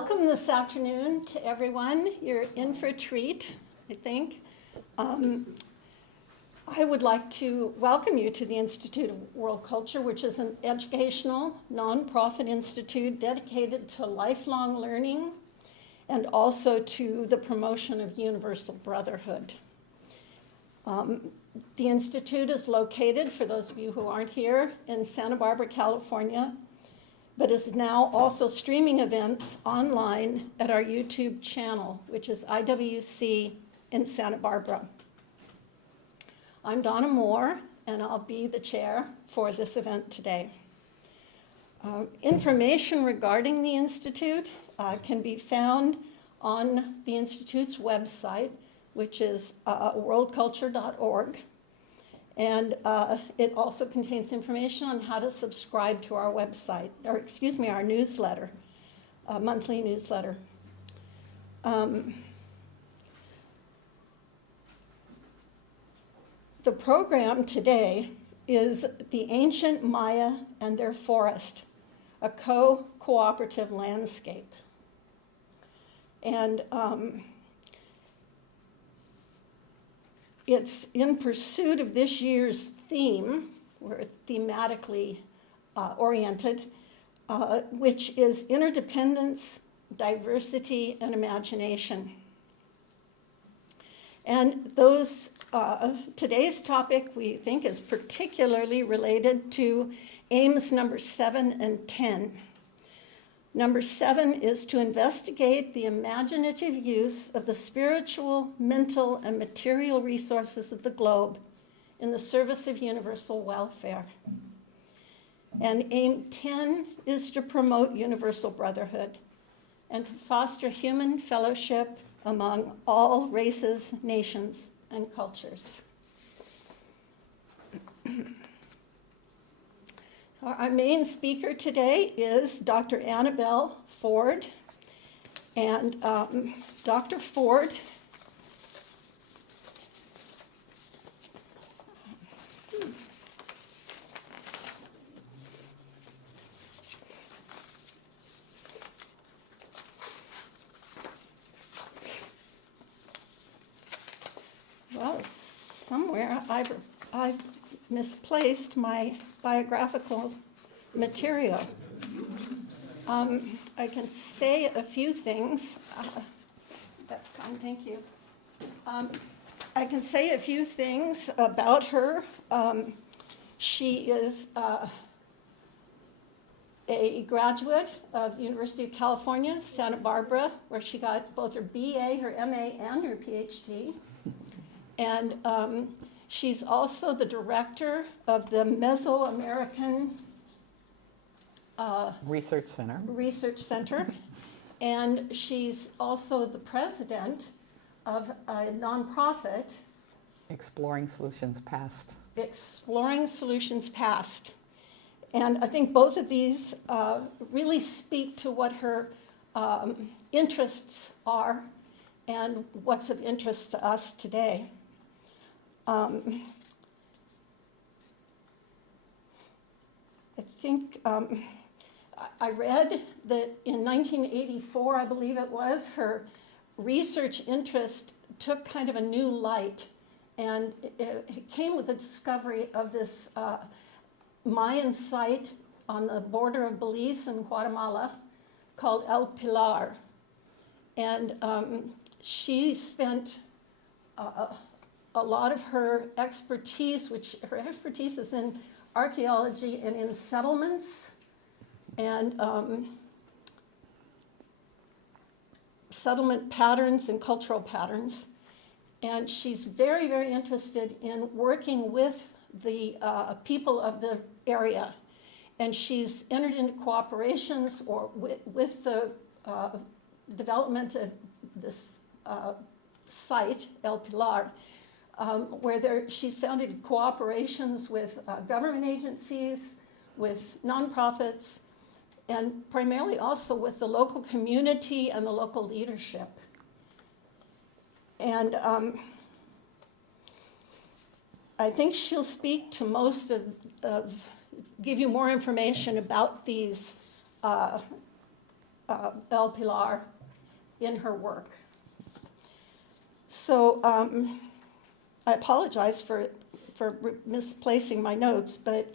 welcome this afternoon to everyone. You're in for a treat, I think. I would like to welcome you to the Institute of World Culture, which is an educational, nonprofit institute dedicated to lifelong learning and also to the promotion of universal brotherhood. The Institute is located, for those of you who aren't here, in Santa Barbara, California, but is now also streaming events online at our YouTube channel, which is IWC in Santa Barbara. I'm Donna Moore, and I'll be the chair for this event today. Information regarding the Institute can be found on the Institute's website, which is worldculture.org. And it also contains information on how to subscribe to our website, or excuse me, our newsletter, monthly newsletter. The program today is The Ancient Maya and Their Forest, a cooperative landscape. And it's in pursuit of this year's theme. We're thematically oriented, which is interdependence, diversity, and imagination. And today's topic, we think, is particularly related to aims number 7 and 10. Number 7 is to investigate the imaginative use of the spiritual, mental, and material resources of the globe in the service of universal welfare. And aim 10 is to promote universal brotherhood and to foster human fellowship among all races, nations, and cultures. Our main speaker today is Dr. Anabel Ford. And Dr. Ford well, somewhere I've misplaced my biographical material. I can say a few things. That's kind, thank you. I can say a few things about her. She is a graduate of the University of California, Santa Barbara, where she got both her BA, her MA, and her PhD. And she's also the director of the Mesoamerican Research Center. And she's also the president of a nonprofit, Exploring Solutions Past. And I think both of these really speak to what her interests are and what's of interest to us today. I think I read that in 1984, I believe it was, her research interest took kind of a new light, and it came with the discovery of this Mayan site on the border of Belize and Guatemala called El Pilar. And she spent a lot of her expertise, her expertise is in archaeology and in settlements and settlement patterns and cultural patterns. And she's very, very interested in working with the people of the area. And she's entered into cooperations or with the development of this site, El Pilar, where she's founded cooperations with government agencies, with nonprofits, and primarily also with the local community and the local leadership. And I think she'll speak to most of give you more information about these El Pilar in her work. So I apologize for misplacing my notes, but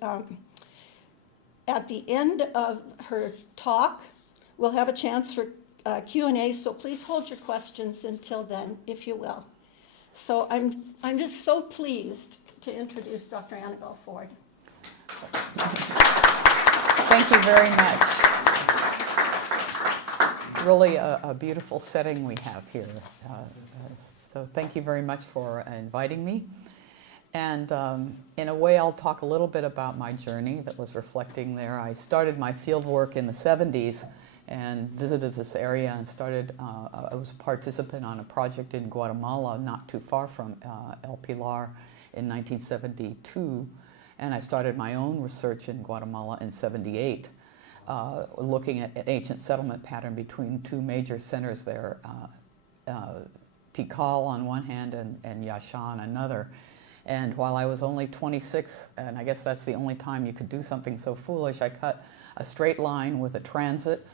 at the end of her talk, we'll have a chance for Q&A, so please hold your questions until then, if you will. So I'm just so pleased to introduce Dr. Anabel Ford. Thank you very much. It's really a beautiful setting we have here. So thank you very much for inviting me. And in a way, I'll talk a little bit about my journey that was reflecting there. I started my field work in the 70s and visited this area and started, I was a participant on a project in Guatemala, not too far from El Pilar in 1972. And I started my own research in Guatemala in 78, looking at ancient settlement pattern between two major centers there, Tikal on one hand and Yasha on another. And while I was only 26, and I guess that's the only time you could do something so foolish, I cut a straight line with a transit,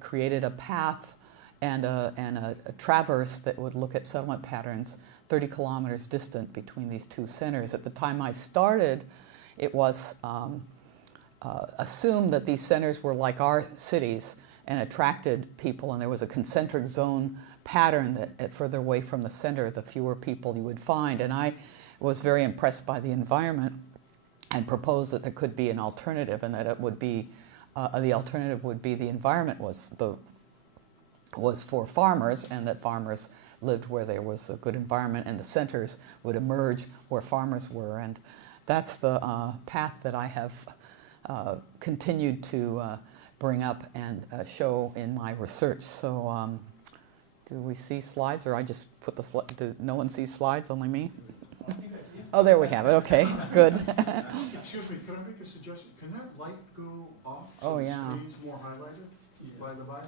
created a path and a traverse that would look at settlement patterns 30 kilometers distant between these two centers. At the time I started, it was assumed that these centers were like our cities and attracted people, and there was a concentric zone pattern that further away from the center, the fewer people you would find. And I was very impressed by the environment and proposed that there could be an alternative, and that it would be the alternative would be the environment was for farmers, and that farmers lived where there was a good environment, and the centers would emerge where farmers were. And that's the path that I have continued to bring up and show in my research. So do we see slides, or I just put the slide? No one sees slides, only me? I think I see it. Oh, there we have it. Okay, good. Excuse me, could I make a suggestion? Can that light go off Oh, so the yeah. screen's more highlighted by the by?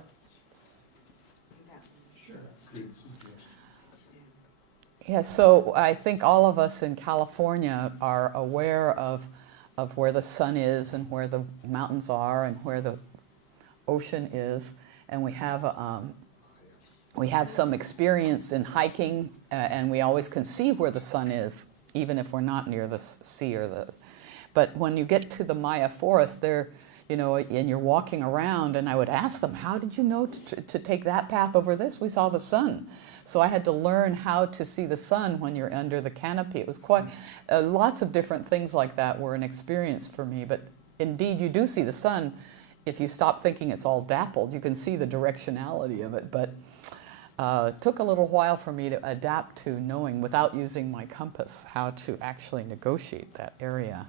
Sure. Good suggestion. Yeah, so I think all of us in California are aware of where the sun is and where the mountains are and where the ocean is, and we have some experience in hiking, and we always can see where the sun is, even if we're not near the sea or the. But when you get to the Maya forest, there, you know, and you're walking around, and I would ask them, "How did you know to take that path over this? We saw the sun." So I had to learn how to see the sun when you're under the canopy. It was quite lots of different things like that were an experience for me. But indeed, you do see the sun. If you stop thinking it's all dappled, you can see the directionality of it. But it took a little while for me to adapt to knowing, without using my compass, how to actually negotiate that area.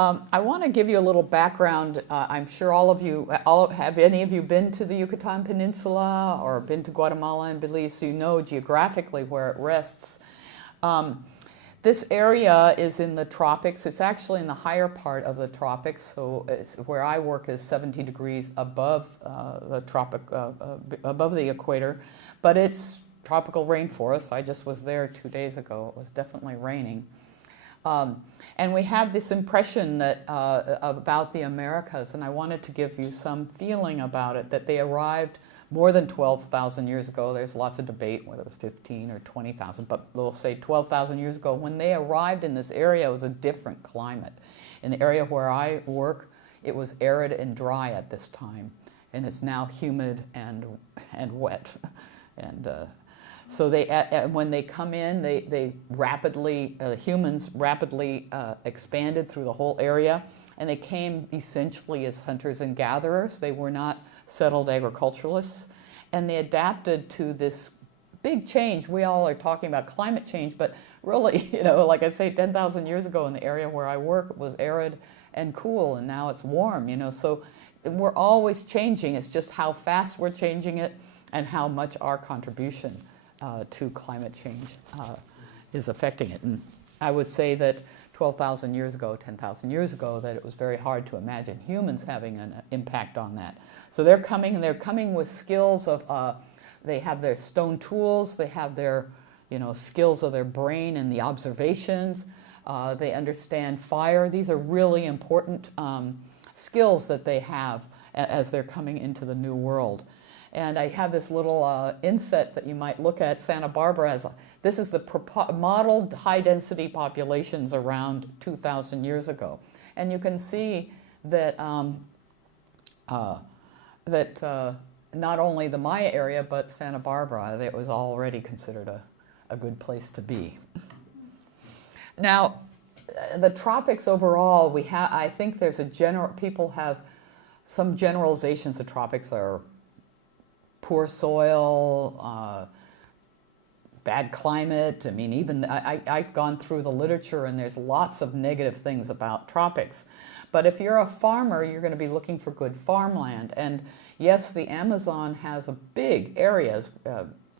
I want to give you a little background. I'm sure all of you, have any of you been to the Yucatan Peninsula or been to Guatemala and Belize? You know geographically where it rests. This area is in the tropics. It's actually in the higher part of the tropics. So where I work is 70 degrees above above the equator, but it's tropical rainforest. I just was there 2 days ago. It was definitely raining. And we have this impression that about the Americas, and I wanted to give you some feeling about it, that they arrived more than 12,000 years ago. There's lots of debate whether it was 15 or 20,000, but we'll say 12,000 years ago. When they arrived in this area, it was a different climate. In the area where I work, it was arid and dry at this time, and it's now humid and wet. And so they, when they come in, they rapidly, humans rapidly expanded through the whole area, and they came essentially as hunters and gatherers. They were not settled agriculturalists, and they adapted to this big change. We all are talking about climate change, but really, you know, like I say, 10,000 years ago in the area where I work, it was arid and cool, and now it's warm, you know. So we're always changing. It's just how fast we're changing it and how much our contribution to climate change is affecting it. And I would say that 12,000 years ago, 10,000 years ago, that it was very hard to imagine humans having an impact on that. So they're coming, and they're coming with skills of, they have their stone tools, they have their, you know, skills of their brain and the observations. They understand fire. These are really important skills that they have. as they're coming into the New World. And I have this little inset that you might look at. Santa Barbara has, this is the modeled high-density populations around 2,000 years ago. And you can see that, not only the Maya area, but Santa Barbara, it was already considered a good place to be. Now, the tropics overall, I think there's people have some generalizations. The tropics are poor soil, bad climate. I mean, even I've gone through the literature and there's lots of negative things about tropics. But if you're a farmer, you're going to be looking for good farmland. And yes, the Amazon has a big areas,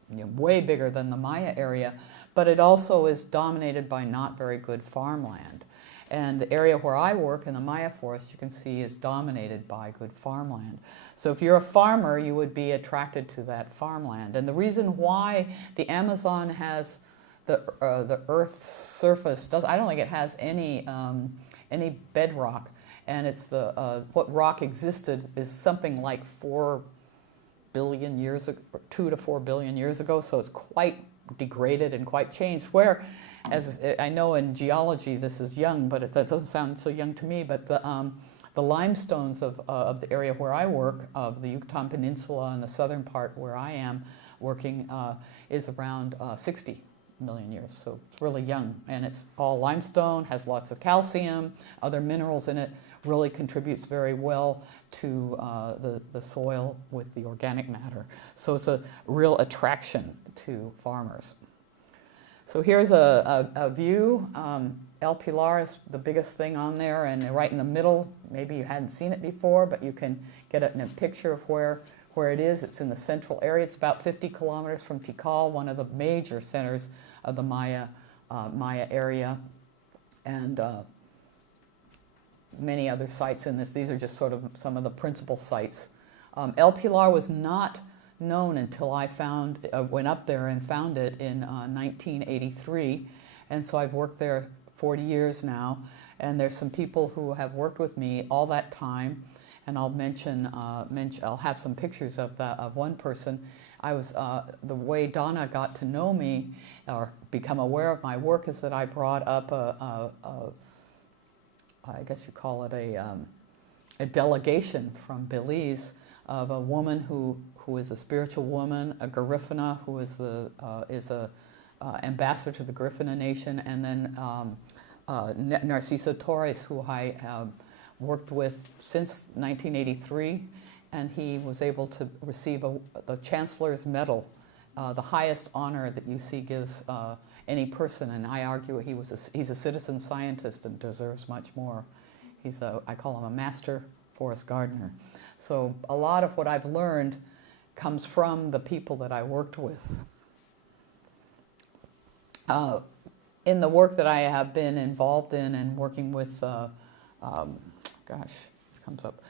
way bigger than the Maya area, but it also is dominated by not very good farmland. And the area where I work in the Maya forest, you can see, is dominated by good farmland. So if you're a farmer, you would be attracted to that farmland. And the reason why the Amazon has the Earth's surface, I don't think it has any bedrock. And it's what rock existed is something like 4 billion years ago, 2 to 4 billion years ago. So it's quite degraded and quite changed. Where, as I know in geology, this is young, but that doesn't sound so young to me. But the limestones of the area where I work, of the Yucatan Peninsula and the southern part where I am working, is around 60 million years. So it's really young, and it's all limestone, has lots of calcium, other minerals in it, really contributes very well to the soil with the organic matter. So it's a real attraction to farmers. So here's a view. El Pilar is the biggest thing on there, and right in the middle, maybe you hadn't seen it before, but you can get it in a picture of where it is. It's in the central area. It's about 50 kilometers from Tikal, one of the major centers of the Maya area, and many other sites in this. These are just sort of some of the principal sites. El Pilar was not known until I went up there and found it in 1983, and so I've worked there 40 years now, and there's some people who have worked with me all that time, and I'll I'll have some pictures of one person. I was the way Donna got to know me or become aware of my work is that I brought up I guess you call it a delegation from Belize of a woman who is a spiritual woman, a Garifuna, who is a ambassador to the Garifuna Nation, and then Narciso Torres, who I have worked with since 1983, and he was able to receive the Chancellor's Medal, the highest honor that UC gives any person, and I argue he's a citizen scientist and deserves much more. I call him a master forest gardener. So a lot of what I've learned comes from the people that I worked with. In the work that I have been involved in and working with, this comes up.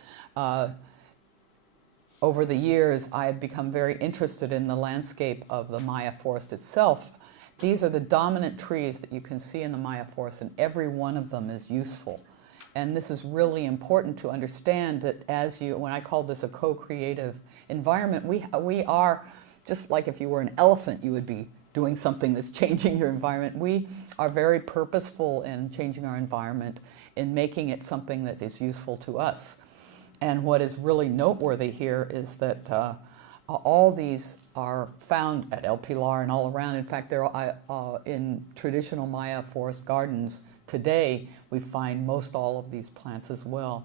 Over the years, I have become very interested in the landscape of the Maya forest itself. These are the dominant trees that you can see in the Maya forest, and every one of them is useful. And this is really important to understand that when I call this a co-creative environment, we are, just like if you were an elephant, you would be doing something that's changing your environment. We are very purposeful in changing our environment, in making it something that is useful to us. And what is really noteworthy here is that all these are found at El Pilar and all around. In fact, they're in traditional Maya forest gardens today. We find most all of these plants as well,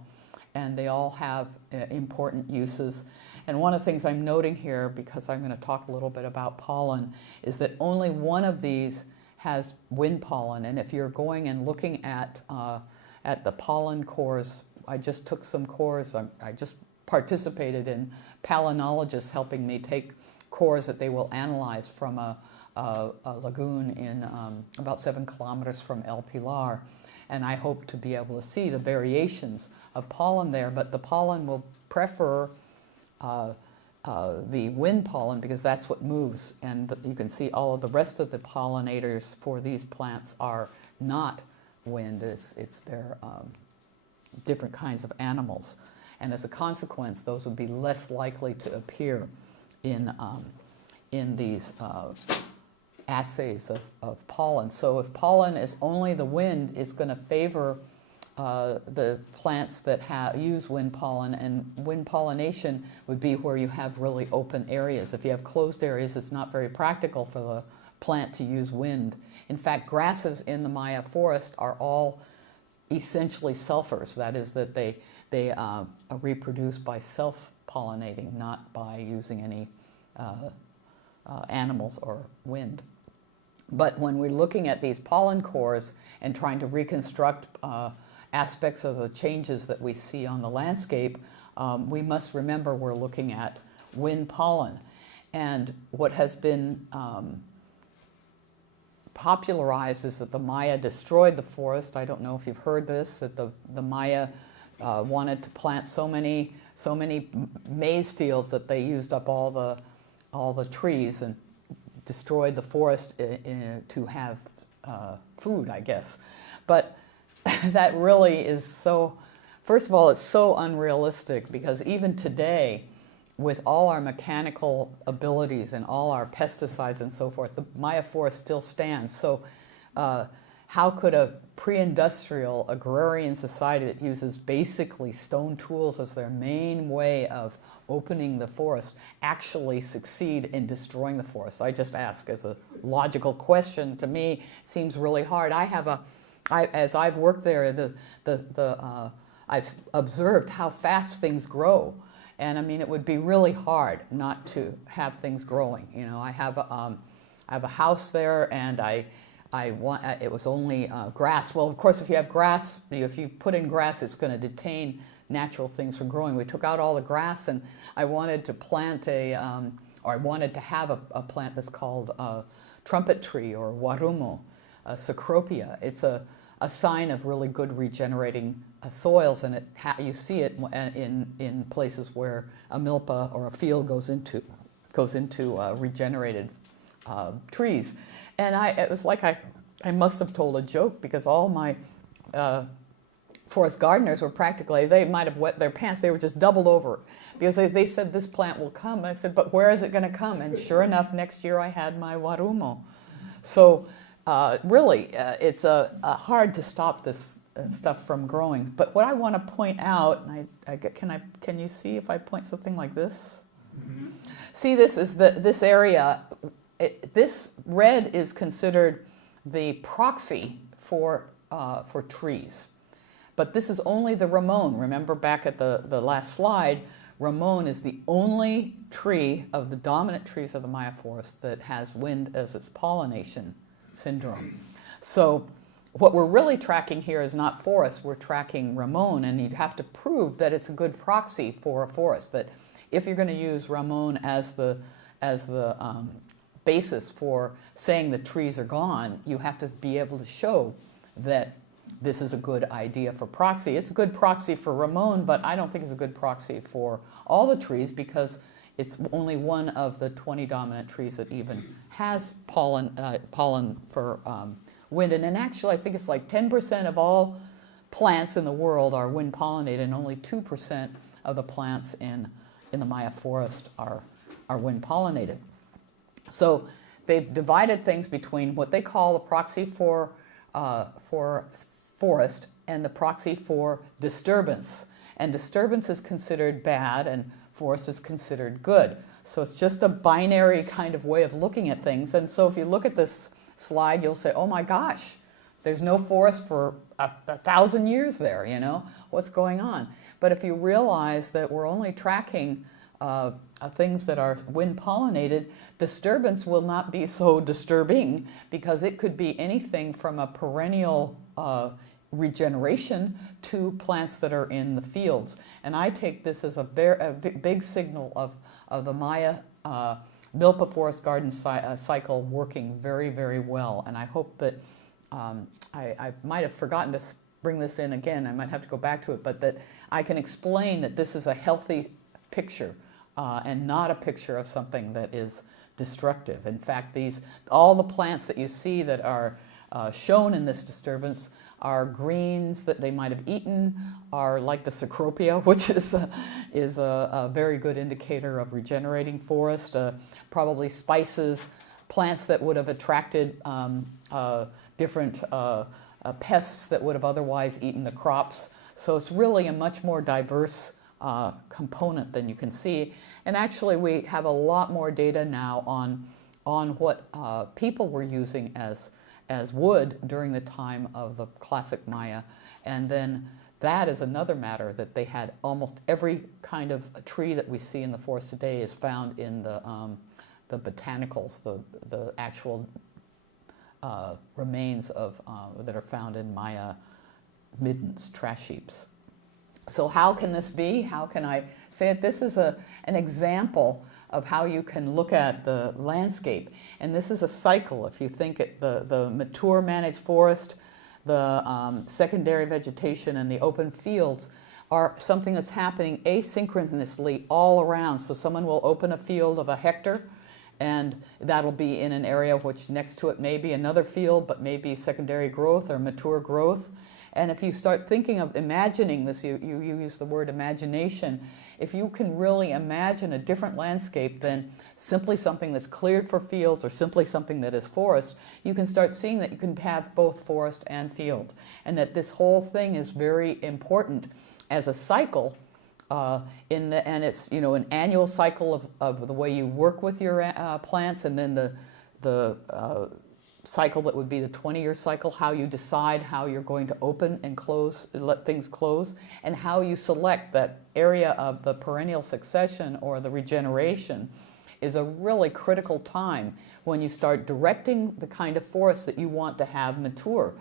and they all have important uses. And one of the things I'm noting here, because I'm going to talk a little bit about pollen, is that only one of these has wind pollen. And if you're going and looking at the pollen cores, I just took some cores. I just participated in palynologists helping me take cores that they will analyze from a lagoon in about 7 kilometers from El Pilar. And I hope to be able to see the variations of pollen there, but the pollen will prefer the wind pollen because that's what moves. And you can see all of the rest of the pollinators for these plants are not wind, it's their different kinds of animals. and as a consequence, those would be less likely to appear in these assays of pollen. So if pollen is only the wind, it's going to favor the plants that use wind pollen, and wind pollination would be where you have really open areas. If you have closed areas, it's not very practical for the plant to use wind. In fact, grasses in the Maya forest are all essentially selfers. That is, that they reproduce by self-pollinating, not by using any animals or wind. But when we're looking at these pollen cores and trying to reconstruct aspects of the changes that we see on the landscape, we must remember we're looking at wind pollen. And what has been popularized is that the Maya destroyed the forest. I don't know if you've heard this, that the Maya wanted to plant so many maize fields that they used up all the trees and destroyed the forest to have food, I guess. But that really is so, first of all, it's so unrealistic, because even today, with all our mechanical abilities and all our pesticides and so forth, the Maya forest still stands. So how could a pre-industrial agrarian society that uses basically stone tools as their main way of opening the forest actually succeed in destroying the forest? I just ask as a logical question. To me, it seems really hard. As I've worked there, I've observed how fast things grow. And I mean, it would be really hard not to have things growing. You know, I have a house there, and it was only grass. Well, of course, if you have grass, if you put in grass, it's going to detain natural things from growing. We took out all the grass, and I wanted to plant I wanted to have a plant that's called trumpet tree, or warumo, cecropia. It's a sign of really good regenerating soils, and you see it in places where a milpa or a field goes into regenerated trees. And it was like I must have told a joke, because all my forest gardeners were practically, they might have wet their pants, they were just doubled over, because they said this plant will come. I said, but where is it going to come? And sure enough, next year I had my warumo. So really, it's hard to stop this stuff from growing. But what I want to point out, and can you see if I point something like this? Mm-hmm. See, this is this area. This red is considered the proxy for trees. But this is only the ramon. Remember back at the last slide, ramon is the only tree of the dominant trees of the Maya forest that has wind as its pollination syndrome. So what we're really tracking here is not forest, we're tracking ramon, and you'd have to prove that it's a good proxy for a forest, that if you're going to use ramon as the basis for saying the trees are gone, you have to be able to show that this is a good idea for proxy. It's a good proxy for ramon, but I don't think it's a good proxy for all the trees, because it's only one of the 20 dominant trees that even has pollen for wind. And actually, I think it's like 10% of all plants in the world are wind pollinated, and only 2% of the plants in the Maya forest are wind pollinated. So they've divided things between what they call the proxy for forest and the proxy for disturbance. And disturbance is considered bad, and forest is considered good. So it's just a binary kind of way of looking at things. And so if you look at this slide, you'll say, oh my gosh, there's no forest for 1,000 years there, you know? What's going on? But if you realize that we're only tracking things that are wind pollinated, disturbance will not be so disturbing, because it could be anything from a perennial regeneration to plants that are in the fields. And I take this as a big signal of the Maya milpa forest garden cycle working very, very well. And I hope that, I might have forgotten to bring this in again, I might have to go back to it, but that I can explain that this is a healthy picture and not a picture of something that is destructive. In fact, all the plants that you see that are shown in this disturbance are greens that they might have eaten, are like the cecropia, which is a very good indicator of regenerating forest, probably spices, plants that would have attracted different pests that would have otherwise eaten the crops. So it's really a much more diverse component than you can see. And actually we have a lot more data now on what people were using as wood during the time of the classic Maya. And then that is another matter, that they had almost every kind of tree that we see in the forest today is found in the botanicals, the actual remains of that are found in Maya middens, trash heaps. So how can this be? How can I say it? This is an example of how you can look at the landscape. And this is a cycle. If you think the mature managed forest, the secondary vegetation, and the open fields are something that's happening asynchronously all around. So someone will open a field of a hectare, and that'll be in an area which next to it may be another field, but maybe secondary growth or mature growth. And if you start thinking of imagining this, you use the word imagination, if you can really imagine a different landscape than simply something that's cleared for fields or simply something that is forest, you can start seeing that you can have both forest and field, and that this whole thing is very important as a cycle. And it's, you know, an annual cycle of the way you work with your plants, and then the cycle that would be the 20-year cycle, how you decide how you're going to open and close, let things close, and how you select that area of the perennial succession or the regeneration is a really critical time when you start directing the kind of forest that you want to have mature.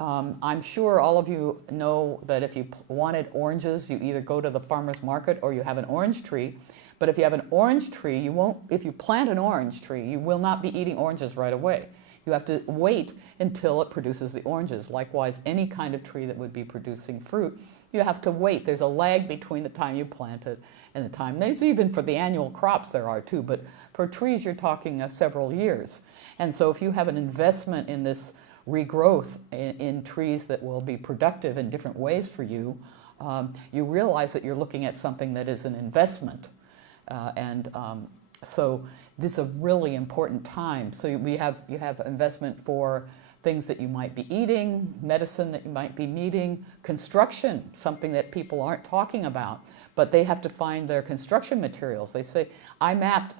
I'm sure all of you know that if you wanted oranges, you either go to the farmer's market or you have an orange tree. But if you have an orange tree, you won't, if you plant an orange tree, you will not be eating oranges right away. You have to wait until it produces the oranges. Likewise, any kind of tree that would be producing fruit, you have to wait. There's a lag between the time you plant it and the time. There's even for the annual crops there are too, but for trees you're talking several years. And so if you have an investment in this regrowth in trees that will be productive in different ways for you, you realize that you're looking at something that is an investment. So this is a really important time. So you have investment for things that you might be eating, medicine that you might be needing, construction, something that people aren't talking about, but they have to find their construction materials. They say, I mapped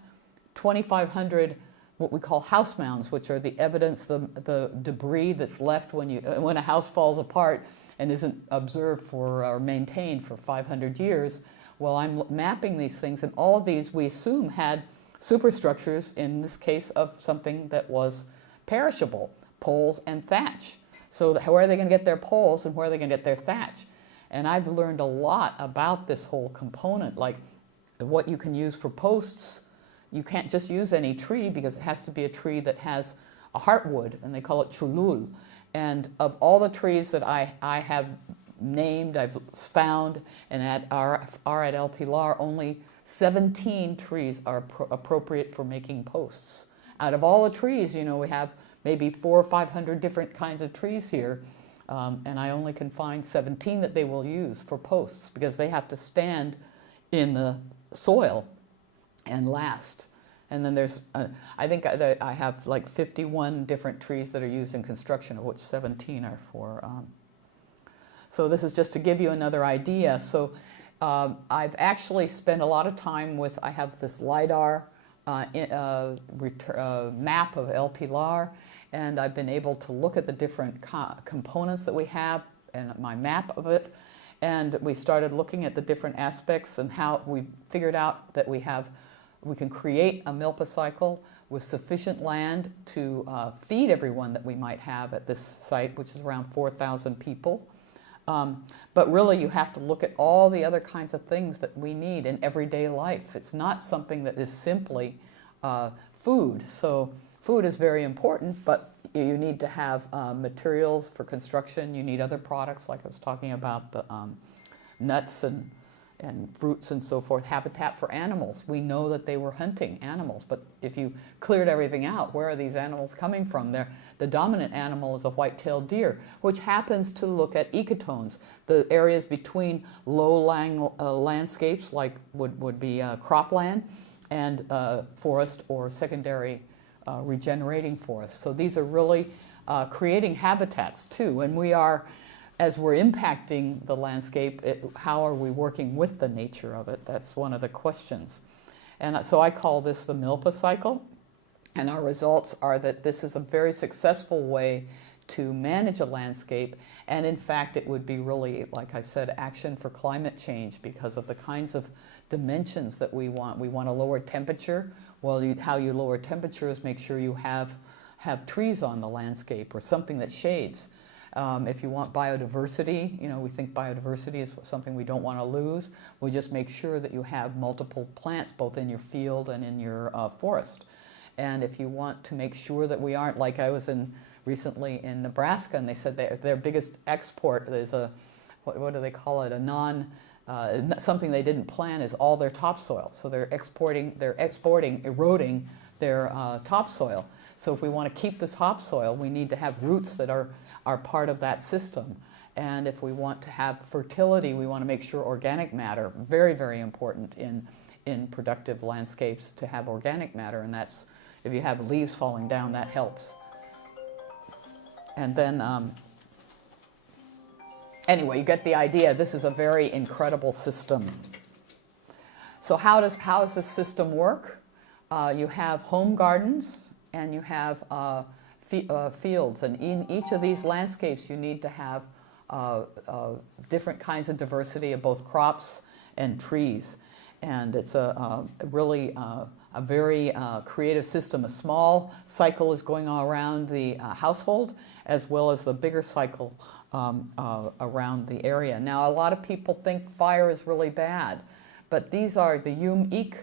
2,500 what we call house mounds, which are the evidence, the debris that's left when a house falls apart and isn't observed for or maintained for 500 years. Well, I'm mapping these things, and all of these we assume had superstructures, in this case of something that was perishable, poles and thatch. So how are they going to get their poles and where are they going to get their thatch? And I've learned a lot about this whole component, like what you can use for posts. You can't just use any tree because it has to be a tree that has a heartwood, and they call it chulul. And of all the trees that I have named, I've found, and are at El Pilar, only 17 trees are appropriate for making posts. Out of all the trees, you know, we have maybe 400 or 500 different kinds of trees here, and I only can find 17 that they will use for posts because they have to stand in the soil and last. And then there's, I think I have like 51 different trees that are used in construction, of which 17 are for. So this is just to give you another idea. So I've actually spent a lot of time with, I have this LiDAR map of El Pilar, and I've been able to look at the different components that we have and my map of it. And we started looking at the different aspects and how we figured out that we can create a milpa cycle with sufficient land to feed everyone that we might have at this site, which is around 4,000 people. But really you have to look at all the other kinds of things that we need in everyday life. It's not something that is simply food. So food is very important, but you need to have materials for construction. You need other products, like I was talking about, the nuts and and fruits and so forth, habitat for animals. We know that they were hunting animals, but if you cleared everything out, where are these animals coming from? The dominant animal is a white-tailed deer, which happens to look at ecotones, the areas between lowland landscapes, like would be cropland, and forest or secondary regenerating forest. So these are really creating habitats too, and we are, as we're impacting the landscape, how are we working with the nature of it? That's one of the questions. And so I call this the Milpa cycle. And our results are that this is a very successful way to manage a landscape. And in fact, it would be really, like I said, action for climate change because of the kinds of dimensions that we want. We want a lower temperature. Well, how you lower temperature is make sure you have trees on the landscape or something that shades. If you want biodiversity, we think biodiversity is something we don't want to lose. We just make sure that you have multiple plants both in your field and in your forest. And if you want to make sure that we aren't, like I was recently in Nebraska, and they said their biggest export is what do they call it? Something they didn't plan is all their topsoil. So they're exporting, eroding their topsoil. So if we want to keep this topsoil, we need to have roots that are part of that system. And if we want to have fertility, we want to make sure organic matter, very, very important in productive landscapes to have organic matter, and that's, if you have leaves falling down, that helps. And then, anyway, you get the idea. This is a very incredible system. So how does this system work? You have home gardens and you have fields, and in each of these landscapes you need to have different kinds of diversity of both crops and trees. And it's really a very creative system. A small cycle is going on around the household, as well as the bigger cycle around the area. Now, a lot of people think fire is really bad, but these are the yum-ik.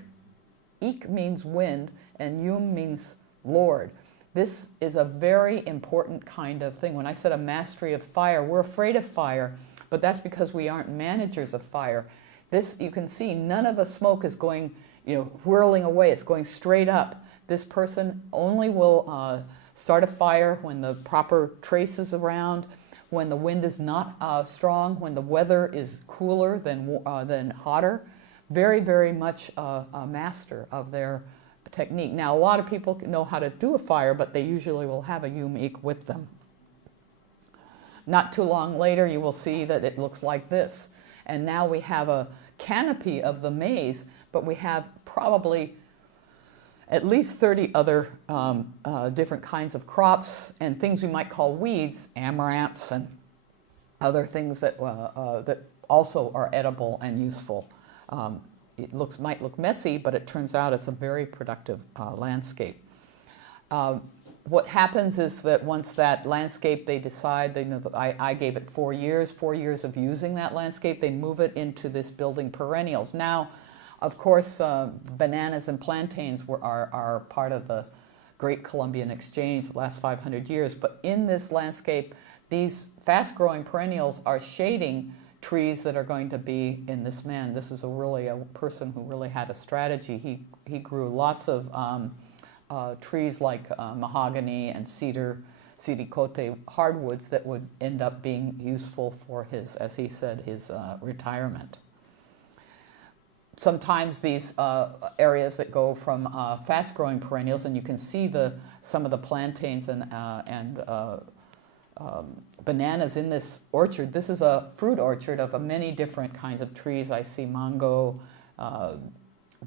Ik means wind, and yum means Lord. This is a very important kind of thing. When I said a mastery of fire, we're afraid of fire, but that's because we aren't managers of fire. This, you can see, none of the smoke is going, whirling away. It's going straight up. This person only will start a fire when the proper trace is around, when the wind is not strong, when the weather is cooler than hotter. Very, very much a master of their technique. Now, a lot of people know how to do a fire, but they usually will have a yum-ik with them. Not too long later, you will see that it looks like this. And now we have a canopy of the maize, but we have probably at least 30 other different kinds of crops and things we might call weeds, amaranths and other things that also are edible and useful. It might look messy, but it turns out it's a very productive landscape. What happens is that once that landscape, they decide, I gave it 4 years of using that landscape, they move it into this building perennials. Now, of course, bananas and plantains are part of the Great Columbian Exchange the last 500 years, but in this landscape, these fast-growing perennials are shading trees that are going to be in this man. This is really a person who really had a strategy. He grew lots of trees like mahogany and cedar, siricote, hardwoods that would end up being useful for his, as he said, his retirement. Sometimes these areas that go from fast-growing perennials, and you can see some of the plantains and bananas in this orchard. This is a fruit orchard of many different kinds of trees. I see mango,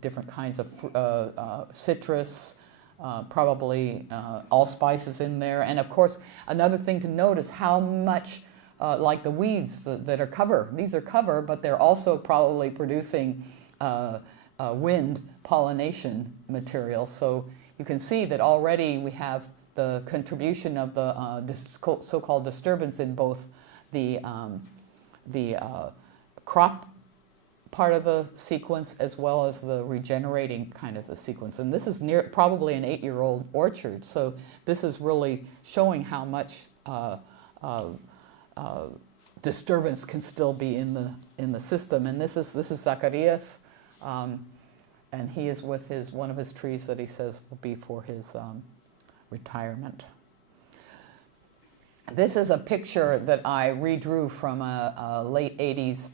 different kinds of citrus, probably allspices in there. And of course, another thing to note is how much, like the weeds that are cover. These are cover, but they're also probably producing wind pollination material. So you can see that already we have the contribution of the so-called disturbance in both the crop part of the sequence as well as the regenerating kind of the sequence. And this is probably an 8-year-old orchard, so this is really showing how much disturbance can still be in the system. And this is Zacarias, and he is with one of his trees that he says will be for his retirement. This is a picture that I redrew from a late 80s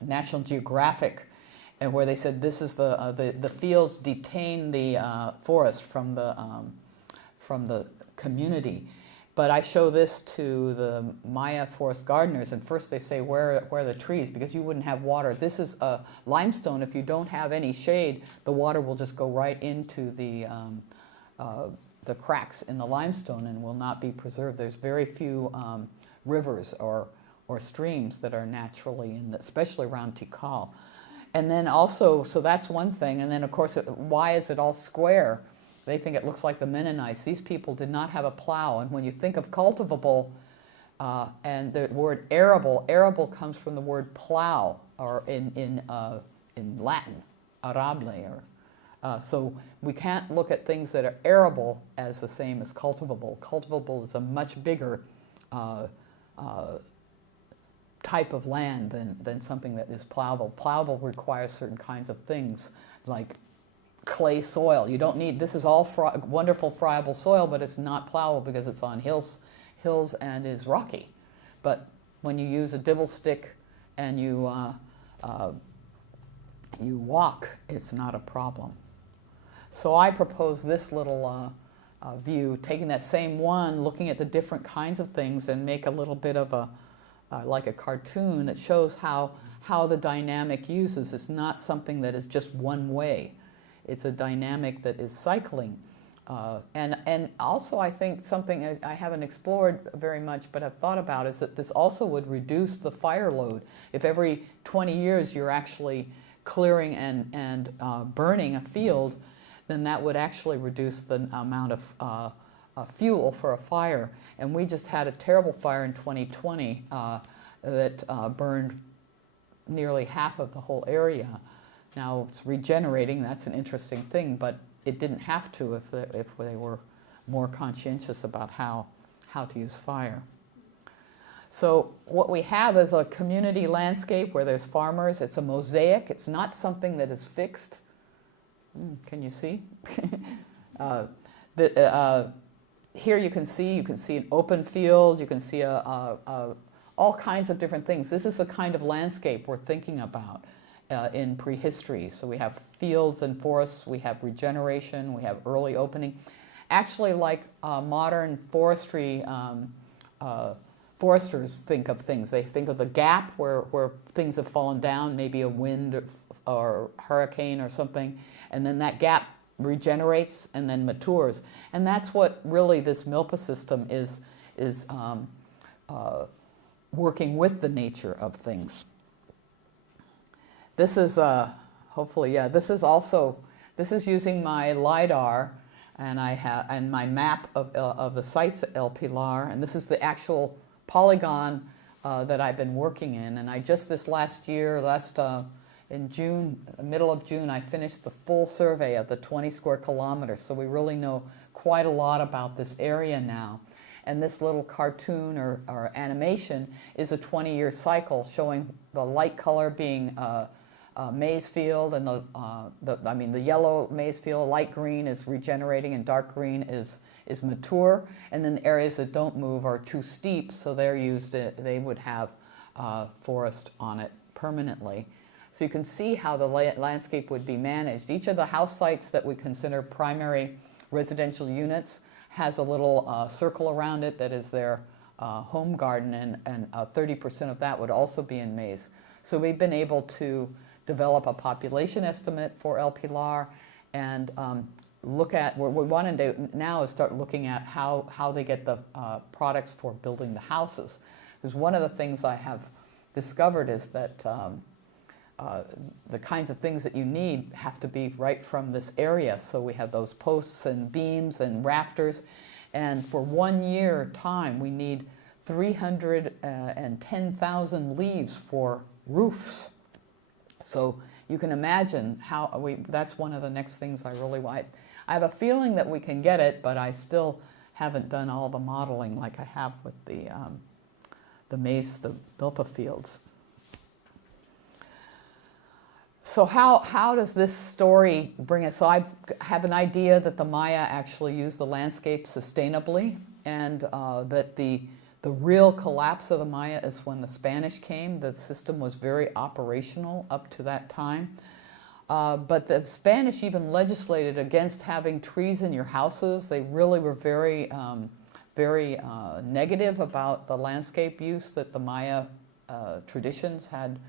National Geographic, and where they said this is the fields detain the forest from the community. But I show this to the Maya forest gardeners, and first they say, where are the trees? Because you wouldn't have water. This is a limestone. If you don't have any shade, the water will just go right into the cracks in the limestone and will not be preserved. There's very few rivers or streams that are naturally especially around Tikal. And then also, so that's one thing. And then of course, why is it all square? They think it looks like the Mennonites. These people did not have a plow. And when you think of cultivable and the word arable comes from the word plow, or in Latin, arable. So we can't look at things that are arable as the same as cultivable. Cultivable is a much bigger type of land than something that is plowable. Plowable requires certain kinds of things like clay soil. You don't need, this is all wonderful friable soil, but it's not plowable because it's on hills and is rocky. But when you use a dibble stick and you walk, it's not a problem. So I propose this little view, taking that same one, looking at the different kinds of things, and make a little bit of like a cartoon that shows how the dynamic uses. It's not something that is just one way. It's a dynamic that is cycling. And also I think something I haven't explored very much but have thought about is that this also would reduce the fire load. If every 20 years you're actually clearing and burning a field, then that would actually reduce the amount of fuel for a fire. And we just had a terrible fire in 2020 that burned nearly half of the whole area. Now it's regenerating, that's an interesting thing, but it didn't have to if they were more conscientious about how to use fire. So what we have is a community landscape where there's farmers. It's a mosaic. It's not something that is fixed. Can you see? Here you can see an open field. You can see all kinds of different things. This is the kind of landscape we're thinking about in prehistory. So we have fields and forests, we have regeneration, we have early opening. Actually, like modern forestry, foresters think of things. They think of the gap where things have fallen down, maybe a wind or hurricane or something, and then that gap regenerates and then matures. And that's what really this Milpa system is working with the nature of things. This is hopefully, yeah, this is using my LiDAR, and and my map of the sites at El Pilar, and this is the actual polygon that I've been working in. And I just this last year, in June, middle of June, I finished the full survey of the 20 square kilometers. So we really know quite a lot about this area now. And this little cartoon or animation is a 20-year cycle showing the light color being maize field, and the yellow maize field, light green is regenerating, and dark green is mature. And then the areas that don't move are too steep, so they would have forest on it permanently. So you can see how the landscape would be managed. Each of the house sites that we consider primary residential units has a little circle around it that is their home garden, and 30% of that would also be in maize. So we've been able to develop a population estimate for El Pilar, and look at what we want to do now is start looking at how they get the products for building the houses. Because one of the things I have discovered is that the kinds of things that you need have to be right from this area. So we have those posts and beams and rafters, and for 1 year time we need 310,000 leaves for roofs. So you can imagine how that's one of the next things I really want. I have a feeling that we can get it, but I still haven't done all the modeling like I have with the the maize, the milpa fields. So how does this story bring us? So I have an idea that the Maya actually used the landscape sustainably, and that the real collapse of the Maya is when the Spanish came. The system was very operational up to that time. But the Spanish even legislated against having trees in your houses. They really were very negative about the landscape use that the Maya traditions had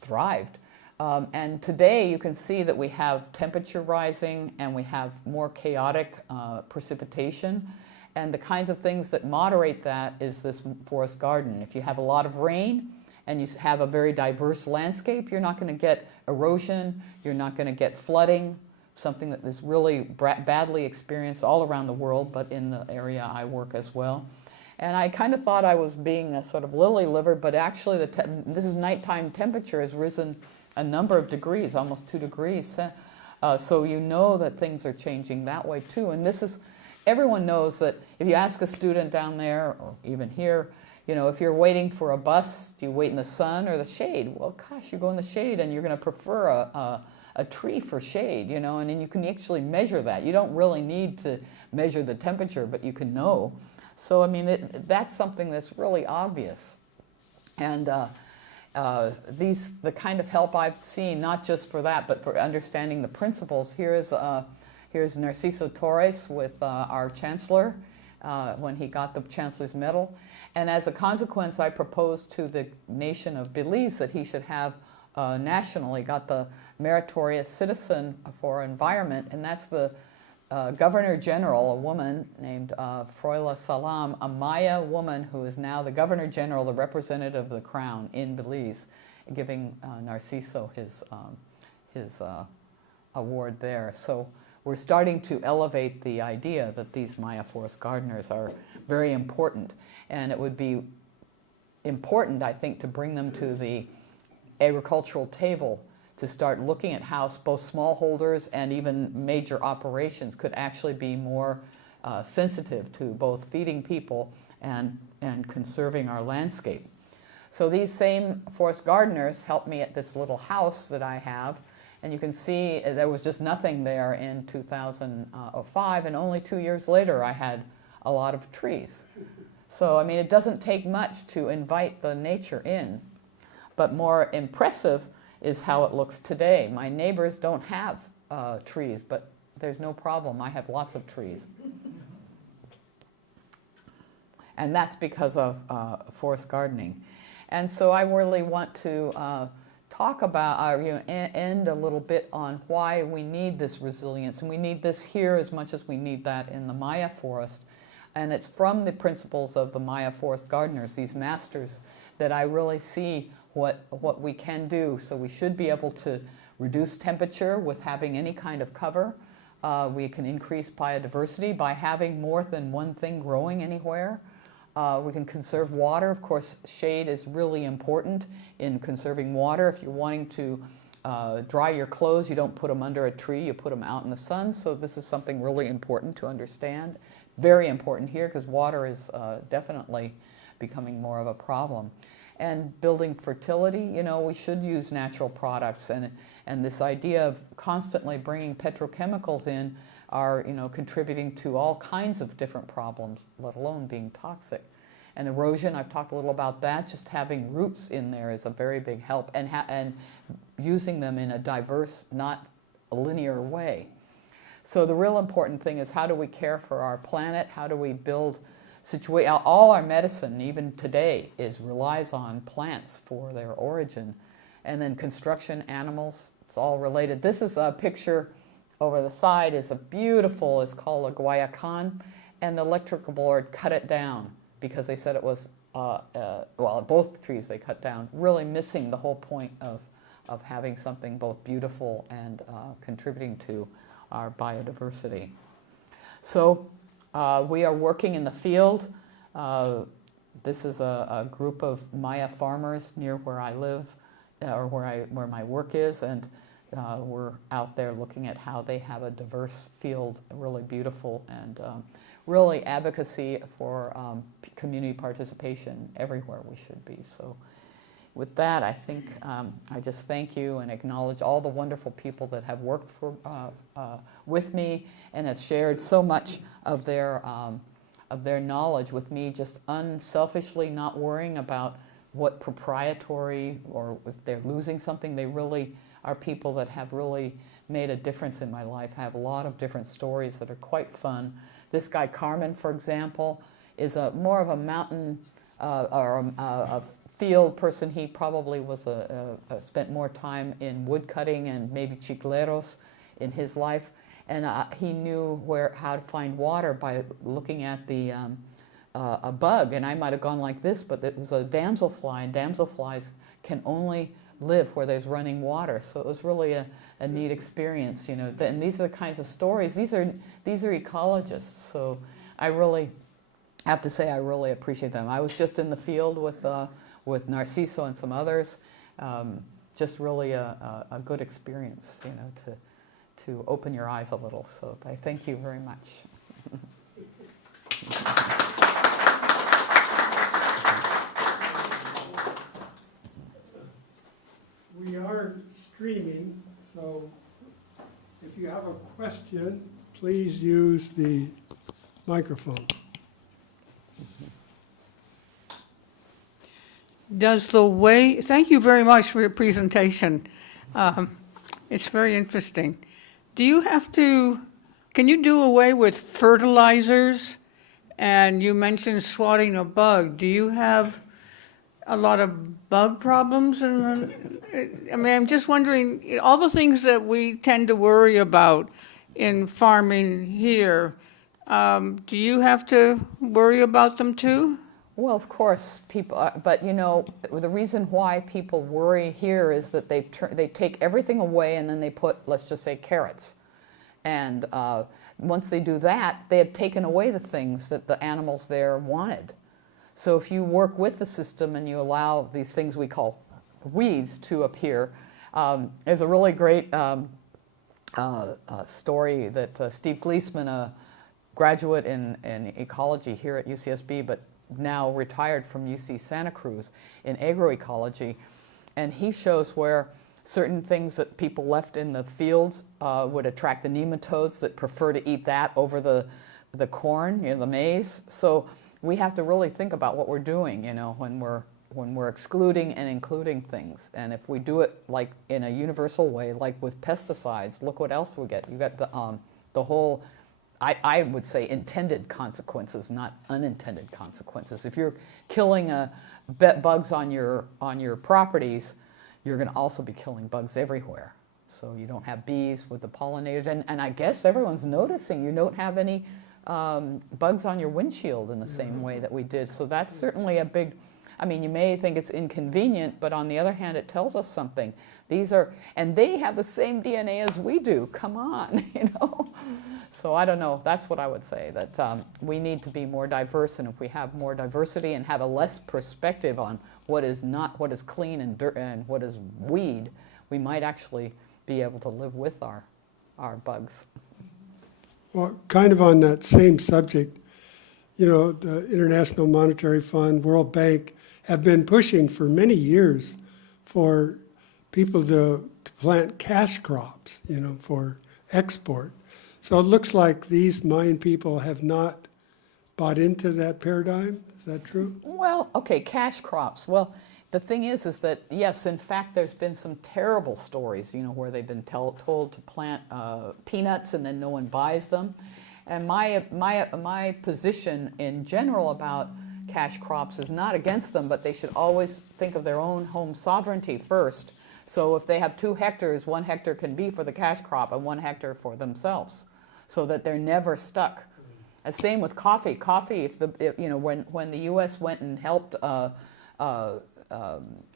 thrived. And today you can see that we have temperature rising and we have more chaotic precipitation. And the kinds of things that moderate that is this forest garden. If you have a lot of rain and you have a very diverse landscape, you're not going to get erosion, you're not going to get flooding, something that is really badly experienced all around the world, but in the area I work as well. And I kind of thought I was being a sort of lily-livered, but actually this is nighttime temperature has risen a number of degrees, almost 2 degrees. So you know that things are changing that way too. And this is, everyone knows that if you ask a student down there, or even here, you know, if you're waiting for a bus, do you wait in the sun or the shade? Well, gosh, you go in the shade and you're going to prefer a tree for shade, you know, and then you can actually measure that. You don't really need to measure the temperature, but you can know. So, I mean, that's something that's really obvious. And the kind of help I've seen, not just for that, but for understanding the principles. Here's Narciso Torres with our chancellor when he got the chancellor's medal. And as a consequence, I proposed to the nation of Belize that he should have nationally got the Meritorious Citizen for Environment, and that's the Governor General, a woman named Froila Salam, a Maya woman who is now the Governor General, the representative of the Crown in Belize, giving Narciso his award there. So we're starting to elevate the idea that these Maya forest gardeners are very important, and it would be important, I think, to bring them to the agricultural table to start looking at how both smallholders and even major operations could actually be more sensitive to both feeding people and conserving our landscape. So these same forest gardeners helped me at this little house that I have, and you can see there was just nothing there in 2005, and only 2 years later I had a lot of trees. So, I mean, it doesn't take much to invite the nature in, but more impressive is how it looks today. My neighbors don't have trees, but there's no problem. I have lots of trees. And that's because of forest gardening. And so I really want to talk about, end a little bit on why we need this resilience. And we need this here as much as we need that in the Maya forest. And it's from the principles of the Maya forest gardeners, these masters, that I really see what we can do. So we should be able to reduce temperature with having any kind of cover. We can increase biodiversity by having more than one thing growing anywhere. We can conserve water. Of course, shade is really important in conserving water. If you're wanting to dry your clothes, you don't put them under a tree, you put them out in the sun. So this is something really important to understand. Very important here because water is definitely becoming more of a problem. And building fertility, you know, we should use natural products, and this idea of constantly bringing petrochemicals in are, you know, contributing to all kinds of different problems, let alone being toxic. And erosion, I've talked a little about that. Just having roots in there is a very big help, and using them in a diverse, not a linear way. So the real important thing is, how do we care for our planet? How do we build all our medicine, even today, relies on plants for their origin. And then construction, animals, it's all related. This is a picture over the side, is a beautiful, it's called a guayacan, and the electrical board cut it down because they said it was, well, both trees they cut down, really missing the whole point of having something both beautiful and contributing to our biodiversity. So we are working in the field. This is a group of Maya farmers near where I live, or where my work is, and we're out there looking at how they have a diverse field, really beautiful, and really advocacy for community participation everywhere we should be. So with that, I think I just thank you and acknowledge all the wonderful people that have worked with me and have shared so much of their knowledge with me, just unselfishly, not worrying about what proprietary or if they're losing something. They really are people that have really made a difference in my life. I have a lot of different stories that are quite fun. This guy Carmen, for example, is more of a mountain or a field person. He probably was spent more time in wood cutting and maybe chicleros in his life, and he knew how to find water by looking at a bug. And I might have gone like this, but it was a damselfly, and damselflies can only live where there's running water. So it was really a neat experience, you know. And these are the kinds of stories. These are ecologists. So I really have to say I really appreciate them. I was just in the field with Narciso and some others. Just really a good experience, you know, to open your eyes a little. So I thank you very much. We are streaming, so if you have a question, please use the microphone. Thank you very much for your presentation. It's very interesting. Can you do away with fertilizers? And you mentioned swatting a bug. Do you have a lot of bug problems? I mean, I'm just wondering, all the things that we tend to worry about in farming here, do you have to worry about them too? Well, of course, people, but you know, the reason why people worry here is that they take everything away and then they put, let's just say, carrots. And once they do that, they have taken away the things that the animals there wanted. So if you work with the system and you allow these things we call weeds to appear, there's a really great story that Steve Gleesman, a graduate in ecology here at UCSB, but now retired from UC Santa Cruz in agroecology, and he shows where certain things that people left in the fields would attract the nematodes that prefer to eat that over the corn, you know, the maize. So we have to really think about what we're doing, you know, when we're excluding and including things. And if we do it like in a universal way, like with pesticides, look what else we get. You got the whole, I would say, intended consequences, not unintended consequences. If you're killing bugs on your properties, you're going to also be killing bugs everywhere. So you don't have bees with the pollinators. And I guess everyone's noticing you don't have any bugs on your windshield in the same way that we did. So that's certainly a big, I mean, you may think it's inconvenient, but on the other hand, it tells us something. And they have the same DNA as we do. Come on, you know? So I don't know. That's what I would say, that we need to be more diverse. And if we have more diversity and have a less perspective on what is clean and dirt and what is weed, we might actually be able to live with our bugs. Well, kind of on that same subject, you know, the International Monetary Fund, World Bank have been pushing for many years for people to plant cash crops, you know, for export. So it looks like these Mayan people have not bought into that paradigm. Is that true? Well, okay, cash crops. Well, the thing is that, yes, in fact, there's been some terrible stories, you know, where they've been told to plant peanuts and then no one buys them. And my position in general about cash crops is not against them, but they should always think of their own home sovereignty first. So if they have 2 hectares, 1 hectare can be for the cash crop and 1 hectare for themselves, so that they're never stuck. And same with coffee. Coffee, you know, when the U.S. went and helped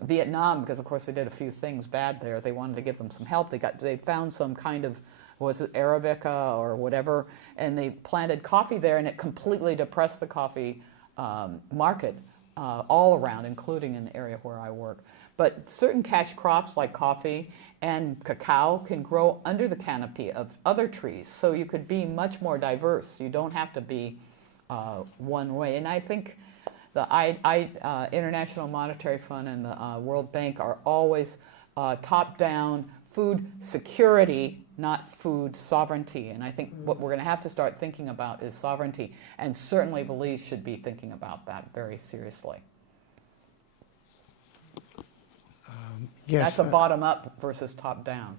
Vietnam, because of course they did a few things bad there, they wanted to give them some help. They found some kind of, was it Arabica or whatever, and they planted coffee there, and it completely depressed the coffee market all around, including in the area where I work. But certain cash crops like coffee and cacao can grow under the canopy of other trees, so you could be much more diverse. You don't have to be one way. And I think the International Monetary Fund and the World Bank are always top-down food security, not food sovereignty. And I think what we're going to have to start thinking about is sovereignty. And certainly Belize should be thinking about that very seriously. Yes, That's a bottom-up versus top-down.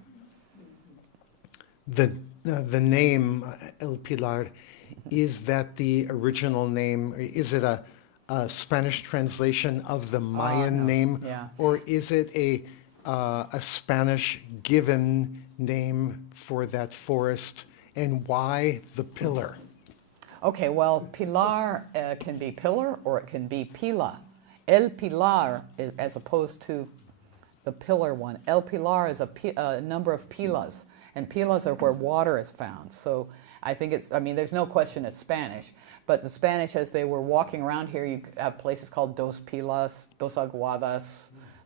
the name El Pilar, is that the original name? Is it a Spanish translation of the Mayan no. name, Yeah. or is it a Spanish given name for that forest? And why the pillar? Okay, well, pilar can be pillar or it can be pila. El Pilar, as opposed to the pillar one. El Pilar is a number of pilas, and pilas are where water is found. So I think it's, I mean, there's no question it's Spanish, but the Spanish, as they were walking around here, you have places called Dos Pilas, Dos Aguadas,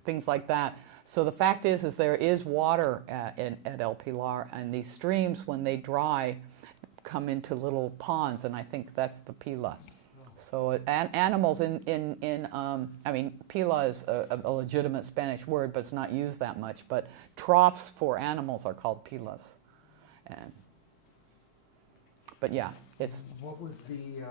things like that. So the fact is there is water at El Pilar, and these streams, when they dry, come into little ponds, and I think that's the pila. So animals I mean, pila is a legitimate Spanish word, but it's not used that much. But troughs for animals are called pilas. But yeah, it's. What was the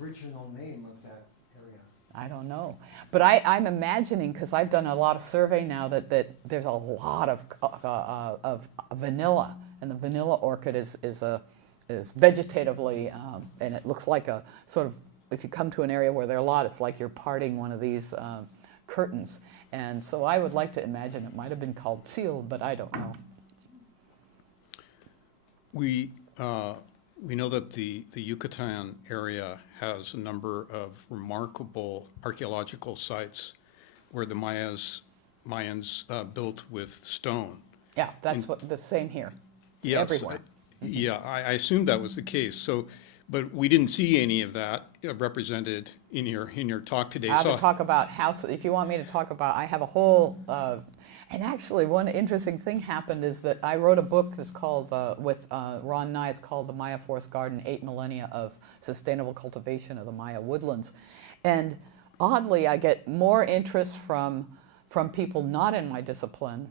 original name of that area? I don't know, but I'm imagining, because I've done a lot of survey now, that there's a lot of vanilla, and the vanilla orchid is vegetatively, and it looks like a sort of, if you come to an area where there are a lot, it's like you're parting one of these curtains, and so I would like to imagine it might have been called seal, but I don't know. We know that the Yucatan area has a number of remarkable archaeological sites where the Mayans built with stone. Yeah, that's what the same here. Yes, Everywhere. Yeah, I assumed that was the case. So, but we didn't see any of that represented in your talk today. I have So to talk about houses. If you want me to talk about, I have a whole. And actually, one interesting thing happened is that I wrote a book that's called, with Ron Nye, it's called The Maya Forest Garden, 8 Millennia of Sustainable Cultivation of the Maya Woodlands. And oddly, I get more interest from people not in my discipline,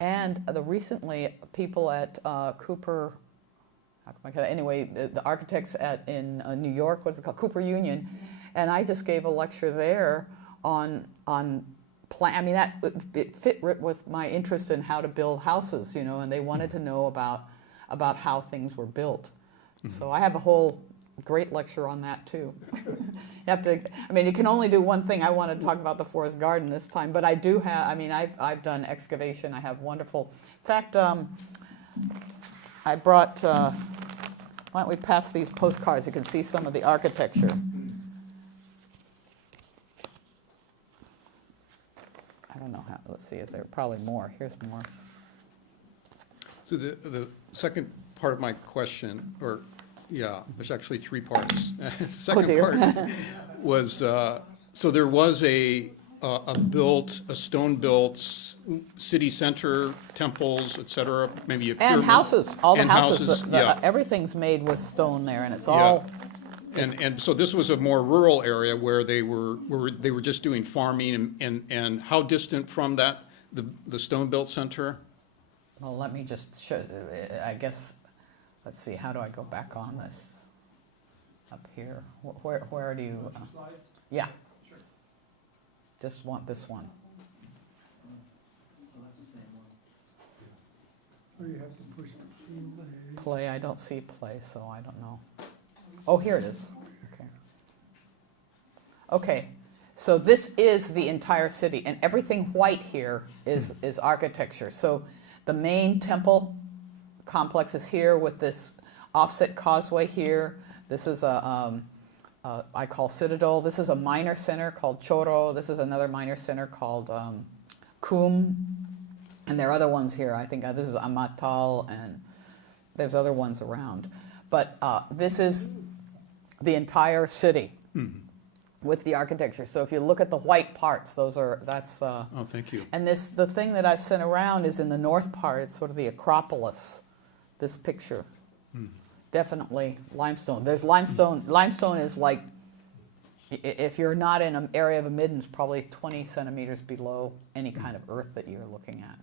and recently people at Cooper, anyway, the architects in New York, what's it called, Cooper Union, and I just gave a lecture there on I mean, it fit with my interest in how to build houses, you know, and they wanted to know about how things were built. Mm-hmm. So I have a whole great lecture on that too. You have to, I mean, you can only do one thing. I wanted to talk about the forest garden this time, but I do have, I mean, I've done excavation. I have wonderful, in fact, I brought, why don't we pass these postcards? You can see some of the architecture. I don't know how, let's see, is there probably more? Here's more. So the second part of my question, or yeah, there's actually 3 parts. The second part was, so there was a stone-built city center, temples, et cetera, maybe a pyramid. And houses, all the And houses. yeah. Everything's made with stone there, and it's all. And so this was a more rural area where they were just doing farming, and how distant from that, the stone-built center? Well, let me just show, I guess, let's see, how do I go back on this? Up here, where do you? Slides? Yeah. Sure. Just want this one. Or you have to push Play, I don't see play, so I don't know. Oh, here it is. Okay. Okay, so this is the entire city, and everything white here is architecture. So the main temple complex is here with this offset causeway here. This is I call Citadel. This is a minor center called Choro. This is another minor center called Kum. And there are other ones here. I think this is Amatal, and there's other ones around. But this is the entire city with the architecture. So if you look at the white parts, that's. Oh, thank you. And the thing that I've sent around is in the north part. It's sort of the Acropolis. This picture. definitely limestone. There's limestone. Limestone is like, if you're not in an area of emittance, probably 20 centimeters below any kind of earth that you're looking at.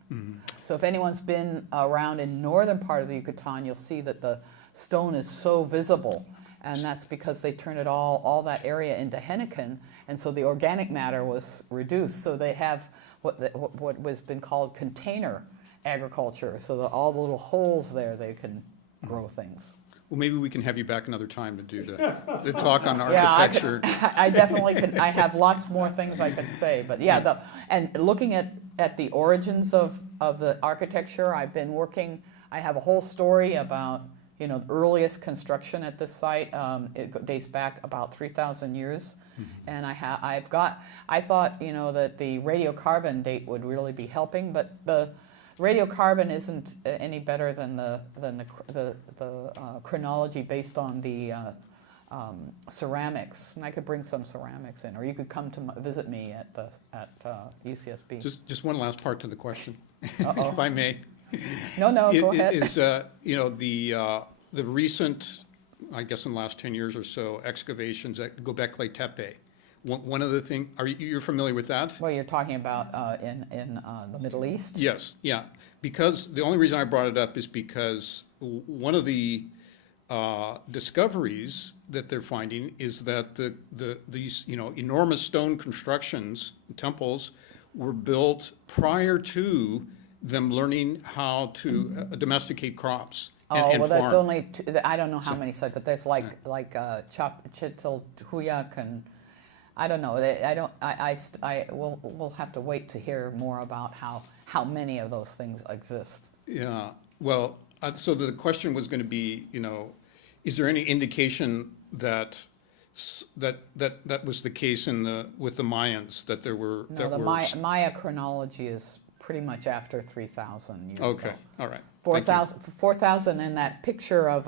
So if anyone's been around in northern part of the Yucatan, you'll see that the stone is so visible. And that's because they turned it all that area into henequen, and so the organic matter was reduced. So they have what was been called container agriculture, so that all the little holes there, they can grow things. Well, maybe we can have you back another time to do the talk on Yeah, architecture. I definitely could. I have lots more things I could say, but yeah, and looking at the origins of the architecture, I've been working. I have a whole story about, you know, the earliest construction at this site. It dates back about 3,000 years, and I thought, you know, that the radiocarbon date would really be helping, but the radiocarbon isn't any better than the chronology based on the ceramics. And I could bring some ceramics in, or you could come to visit me at UCSB. Just one last part to the question, Uh-oh. if I may. No, go ahead. Is, you know, the recent, I guess in the last 10 years or so, excavations at Göbekli Tepe. One of the things, you're familiar with that? Well, you're talking about in the Middle East? Yes, yeah. Because the only reason I brought it up is because one of the discoveries that they're finding is that these, you know, enormous stone constructions, temples, were built prior to them learning how to domesticate crops and well, that's farm. only I don't know how many such, but there's like Chiltulhuac, and I don't know. We'll have to wait to hear more about how many of those things exist. Yeah. Well, so the question was going to be, you know, is there any indication that was the case with the Mayans, that there were No, the Maya chronology is pretty much after 3,000 years ago. Okay. All right. 4,000 in that picture of,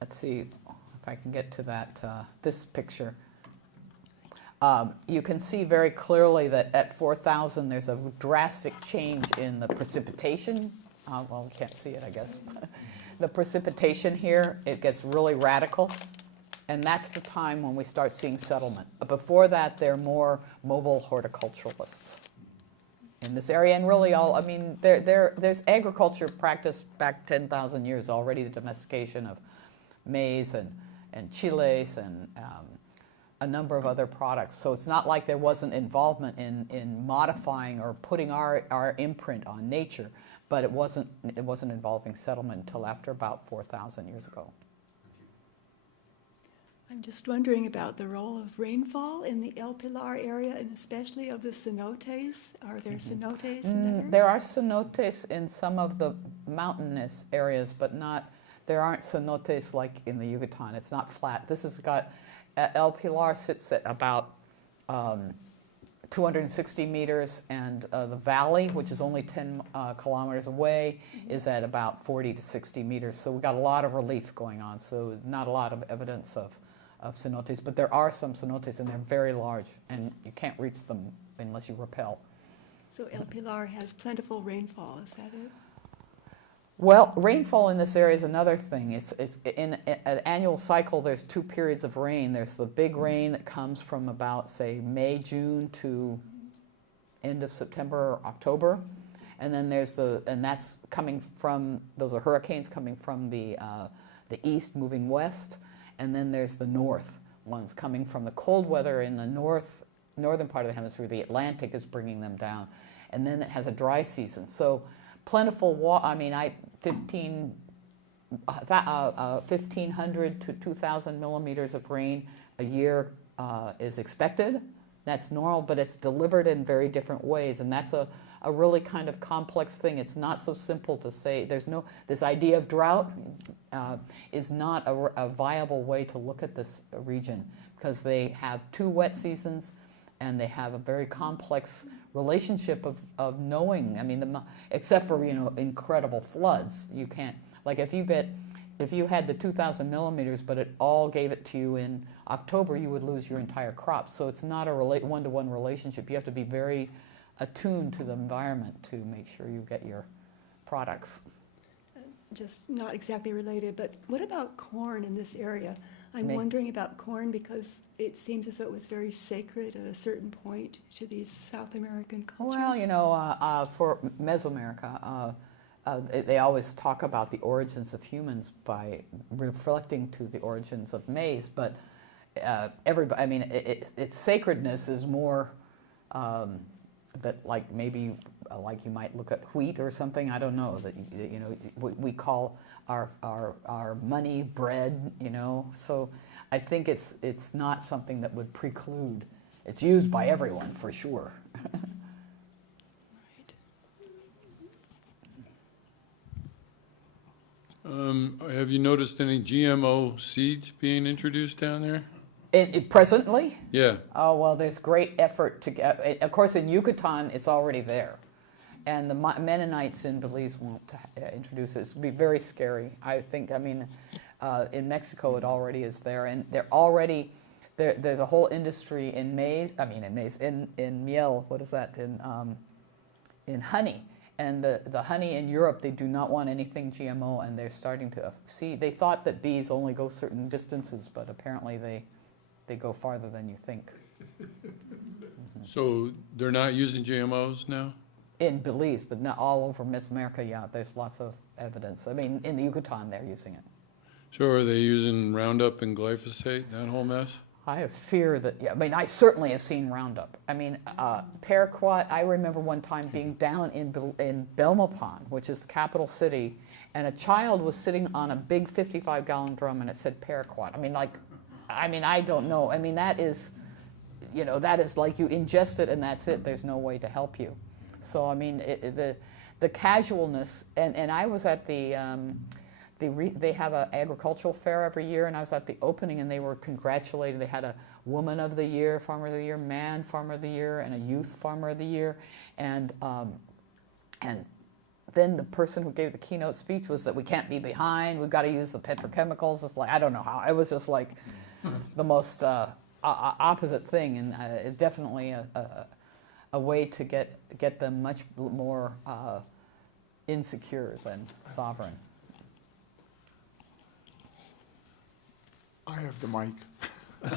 let's see if I can get to that, this picture. You can see very clearly that at 4,000 there's a drastic change in the precipitation. Well, we can't see it, I guess. The precipitation here, it gets really radical. And that's the time when we start seeing settlement. But before that, they're more mobile horticulturalists in this area. And really there's agriculture practiced back 10,000 years already, the domestication of maize and chiles and a number of other products. So it's not like there wasn't involvement in modifying or putting our imprint on nature, but it wasn't involving settlement until after about 4,000 years ago. I'm just wondering about the role of rainfall in the El Pilar area, and especially of the cenotes. Are there cenotes in that area? There are cenotes in some of the mountainous areas, but there aren't cenotes like in the Yucatan. It's not flat. This has got, El Pilar sits at about 260 meters, and the valley, which is only 10 kilometers away, is at about 40 to 60 meters. So we've got a lot of relief going on, so not a lot of evidence of cenotes, but there are some cenotes, and they're very large, and you can't reach them unless you rappel. So El Pilar has plentiful rainfall, is that it? Well, rainfall in this area is another thing. It's in an annual cycle, there's 2 periods of rain. There's the big rain that comes from about, say, May, June to end of September or October. And then that's coming from, those are hurricanes coming from the east moving west. And then there's the north ones coming from the cold weather in the northern part of the hemisphere. The Atlantic is bringing them down. And then it has a dry season. So plentiful water, 1,500 to 2,000 millimeters of rain a year is expected. That's normal, but it's delivered in very different ways, and that's a really kind of complex thing. It's not so simple to say. This idea of drought is not a viable way to look at this region, because they have 2 wet seasons, and they have a very complex relationship of knowing. Except for incredible floods, you can't, like if you had the 2,000 millimeters, but it all gave it to you in October, you would lose your entire crop. So it's not a one-to-one relationship. You have to be very attuned to the environment to make sure you get your products. just not exactly related, but what about corn in this area? I'm Me- wondering about corn because it seems as though it was very sacred at a certain point to these South American cultures. Well, you know, for Mesoamerica, they always talk about the origins of humans by reflecting to the origins of maize, but everybody, I mean, its sacredness is more that, like, maybe like you might look at wheat or something. I don't know that you know we call our money bread. You know, so I think it's not something that would preclude. It's used by everyone for sure. Have you noticed any GMO seeds being introduced down there? Presently. Yeah. Oh, well, there's great effort to get, of course, in Yucatan, it's already there. And the Mennonites in Belize won't introduce it. It's be very scary. I think, I mean, in Mexico, it already is there. And they're already, there's a whole industry in maize, in miel, what is that, in honey. And the honey in Europe, they do not want anything GMO, and they're starting to see, they thought that bees only go certain distances, but apparently they go farther than you think. So they're not using GMOs now? In Belize, but not all over Mesoamerica, yeah, there's lots of evidence. I mean, in the Yucatan, they're using it. So are they using Roundup and glyphosate, that whole mess? I have fear that, yeah, I mean, I certainly have seen Roundup. I mean, paraquat, I remember one time being down in Belmopan, which is the capital city, and a child was sitting on a big 55-gallon drum and it said paraquat. I don't know. I mean, that is, you know, that is like you ingest it and that's it. There's no way to help you. So, I mean, the casualness, and I was at they have an agricultural fair every year, and I was at the opening, and they were congratulated. They had a Woman of the Year, Farmer of the Year, Man Farmer of the Year, and a Youth Farmer of the Year, and then the person who gave the keynote speech was that we can't be behind. We've got to use the petrochemicals. It's like, I don't know how. It was just like the most opposite thing, and definitely a way to get them much more insecure than sovereign. I have the mic.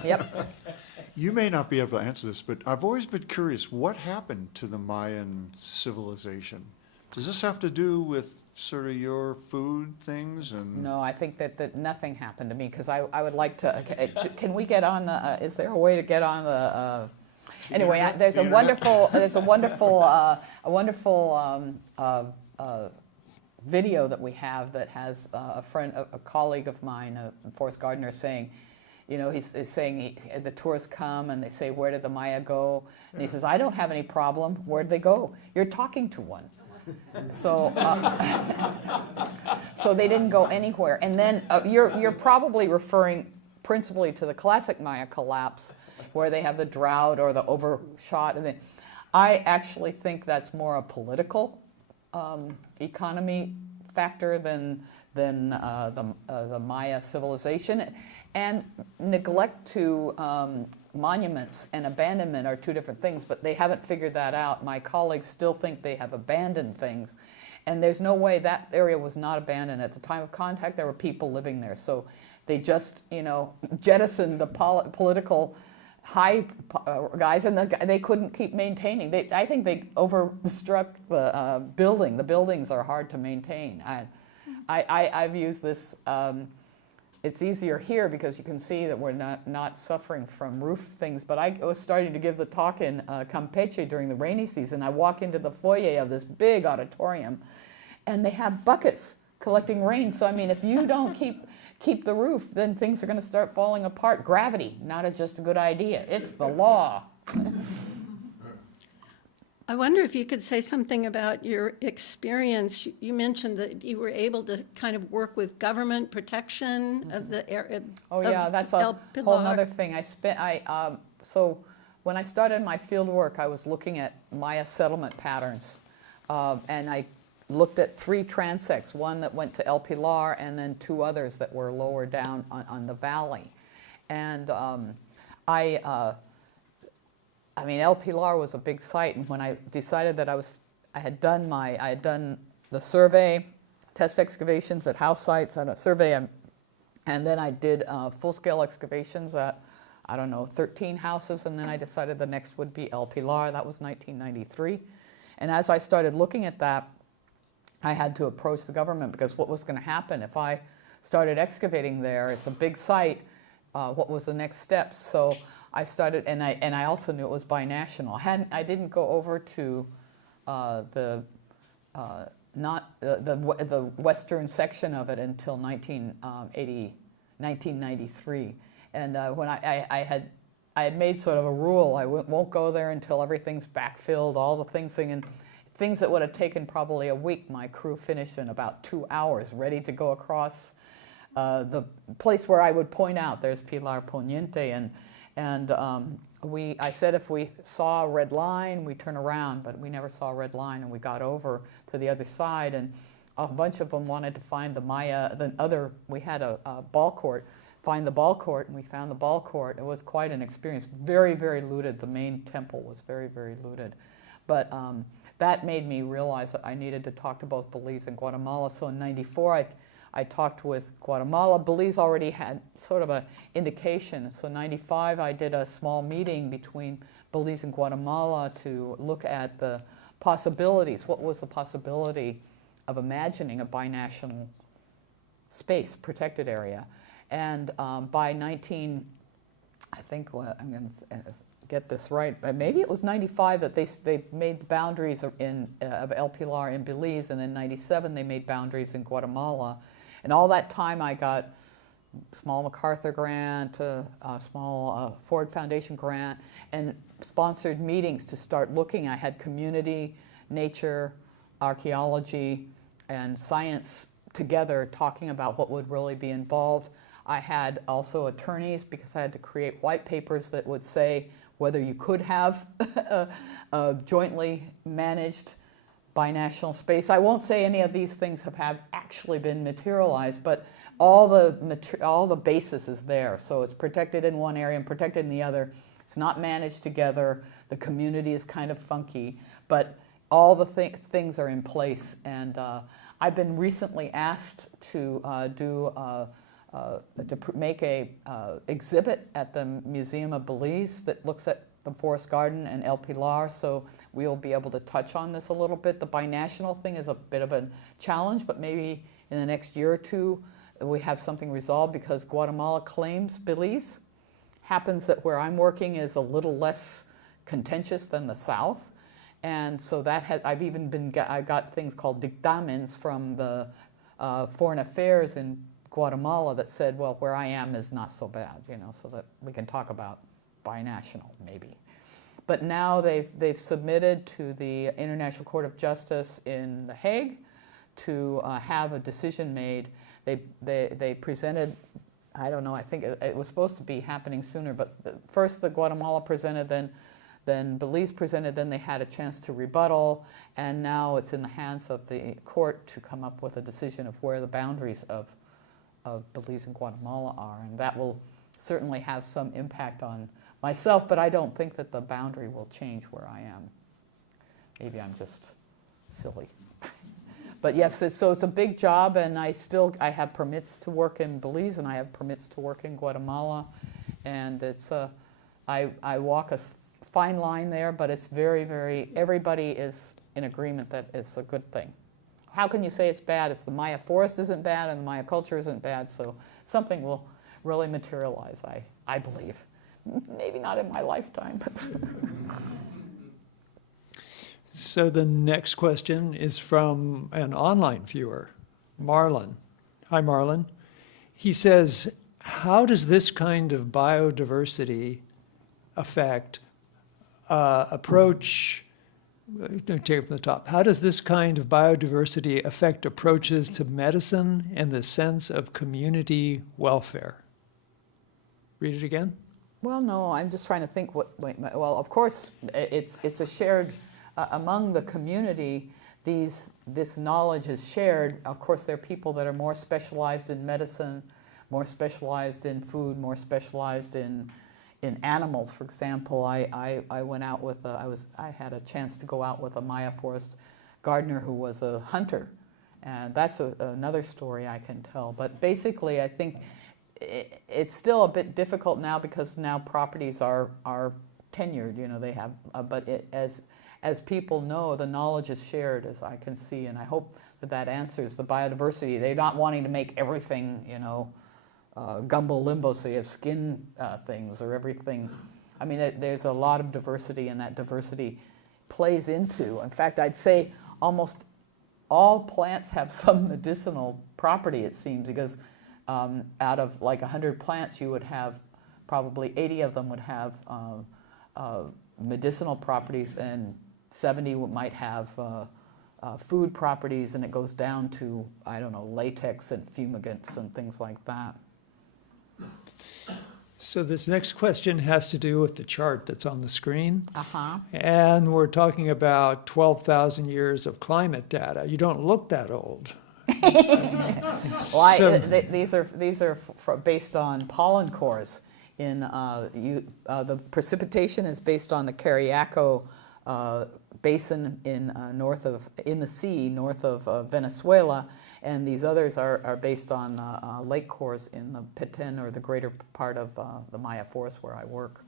Yep. You may not be able to answer this, but I've always been curious, what happened to the Mayan civilization? Does this have to do with sort of your food things and? No, I think that nothing happened to me, because I would like to, can we get on the, is there a way to get on the, anyway, there's a wonderful video that we have that has a colleague of mine, Forrest Gardner, saying, you know, he's saying the tourists come and they say, where did the Maya go? And he says, I don't have any problem. Where'd they go? You're talking to one. So, so they didn't go anywhere. And then you're probably referring principally to the classic Maya collapse, where they have the drought or the overshot. And I actually think that's more a political economy factor than the Maya civilization. And neglect to monuments and abandonment are two different things, but they haven't figured that out. My colleagues still think they have abandoned things, and there's no way that area was not abandoned. At the time of contact, there were people living there, so they just, you know, jettisoned the political high guys, and they couldn't keep maintaining. I think they overstruck the building. The buildings are hard to maintain. I've used this. It's easier here because you can see that we're not suffering from roof things. But I was starting to give the talk in Campeche during the rainy season. I walk into the foyer of this big auditorium, and they have buckets collecting rain. So I mean, if you don't keep the roof, then things are going to start falling apart. Gravity, not just a good idea. It's the law. I wonder if you could say something about your experience. You mentioned that you were able to kind of work with government protection of the area. Oh yeah, that's a whole other thing. So when I started my field work, I was looking at Maya settlement patterns, and I looked at 3 transects, one that went to El Pilar and then 2 others that were lower down on the valley. And I mean, El Pilar was a big site, and when I decided that I had done the survey, test excavations at house sites on a survey, and then I did full-scale excavations at, I don't know, 13 houses, and then I decided the next would be El Pilar. That was 1993. And as I started looking at that, I had to approach the government, because what was going to happen if I started excavating there? It's a big site. What was the next steps? So I started, and I also knew it was binational. I didn't go over to the western section of it until 1993. And when I had made sort of a rule, I won't go there until everything's backfilled, all the things and things that would have taken probably a week, my crew finished in about 2 hours, ready to go across the place where I would point out there's Pilar Poniente, and I said if we saw a red line, we turn around, but we never saw a red line, and we got over to the other side, and a bunch of them wanted to find the Maya. We had a ball court, find the ball court, and we found the ball court. It was quite an experience. Very, very looted. The main temple was very, very looted, but that made me realize that I needed to talk to both Belize and Guatemala. So in '94, I talked with Guatemala. Belize already had sort of an indication. So '95, I did a small meeting between Belize and Guatemala to look at the possibilities. What was the possibility of imagining a binational space, protected area? And by I think I'm going to get this right, maybe it was '95 that they made the boundaries of El Pilar in Belize, and then '97 they made boundaries in Guatemala. And all that time I got a small MacArthur grant, a small Ford Foundation grant, and sponsored meetings to start looking. I had community, nature, archaeology, and science together talking about what would really be involved. I had also attorneys, because I had to create white papers that would say whether you could have a jointly managed binational space. I won't say any of these things have actually been materialized, but all the basis is there. So it's protected in one area and protected in the other. It's not managed together. The community is kind of funky, but all the things are in place. And I've been recently asked to make a exhibit at the Museum of Belize that looks at the Forest Garden and El Pilar, so we'll be able to touch on this a little bit. The binational thing is a bit of a challenge, but maybe in the next year or two we have something resolved, because Guatemala claims Belize. Happens that where I'm working is a little less contentious than the South, and so that I got things called dictamens from the Foreign Affairs in Guatemala that said, well, where I am is not so bad, so that we can talk about binational maybe. But now they've submitted to the International Court of Justice in The Hague to have a decision made. They presented, I don't know, I think it was supposed to be happening sooner, but first the Guatemala presented, then Belize presented, then they had a chance to rebuttal, and now it's in the hands of the court to come up with a decision of where the boundaries of Belize and Guatemala are, and that will certainly have some impact on myself, but I don't think that the boundary will change where I am. Maybe I'm just silly. But yes, so it's a big job, and I have permits to work in Belize, and I have permits to work in Guatemala, and I walk a fine line there, but it's very, very, everybody is in agreement that it's a good thing. How can you say it's bad? It's the Maya forest isn't bad, and the Maya culture isn't bad, so something will really materialize, I believe. Maybe not in my lifetime. So the next question is from an online viewer, Marlon. Hi, Marlon. He says, how does this kind of biodiversity affect approach, take it from the top. How does this kind of biodiversity affect approaches to medicine and the sense of community welfare? Read it again. Well, no, I'm just trying to think well, of course, it's a shared, among the community, this knowledge is shared. Of course, there are people that are more specialized in medicine, more specialized in food, more specialized in animals. For example, I went out with I had a chance to go out with a Maya forest gardener who was a hunter, And that's another story I can tell. But basically, I think it's still a bit difficult now because now properties are tenured. You know, they have, but as people know, the knowledge is shared, as I can see, and I hope that answers the biodiversity. They're not wanting to make everything, you know, gumbo limbo, so you have skin things or everything. I mean, there's a lot of diversity, and that diversity plays into. In fact, I'd say almost all plants have some medicinal property, it seems, because out of like 100 plants, you would have probably 80 of them would have medicinal properties, and 70 might have food properties, and it goes down to, I don't know, latex and fumigants and things like that. So this next question has to do with the chart that's on the screen. Uh-huh. And we're talking about 12,000 years of climate data. You don't look that old. Well, these are based on pollen cores. The precipitation is based on the Cariaco basin in the sea north of Venezuela, and these others are based on lake cores in the Petén, or the greater part of the Maya forest where I work.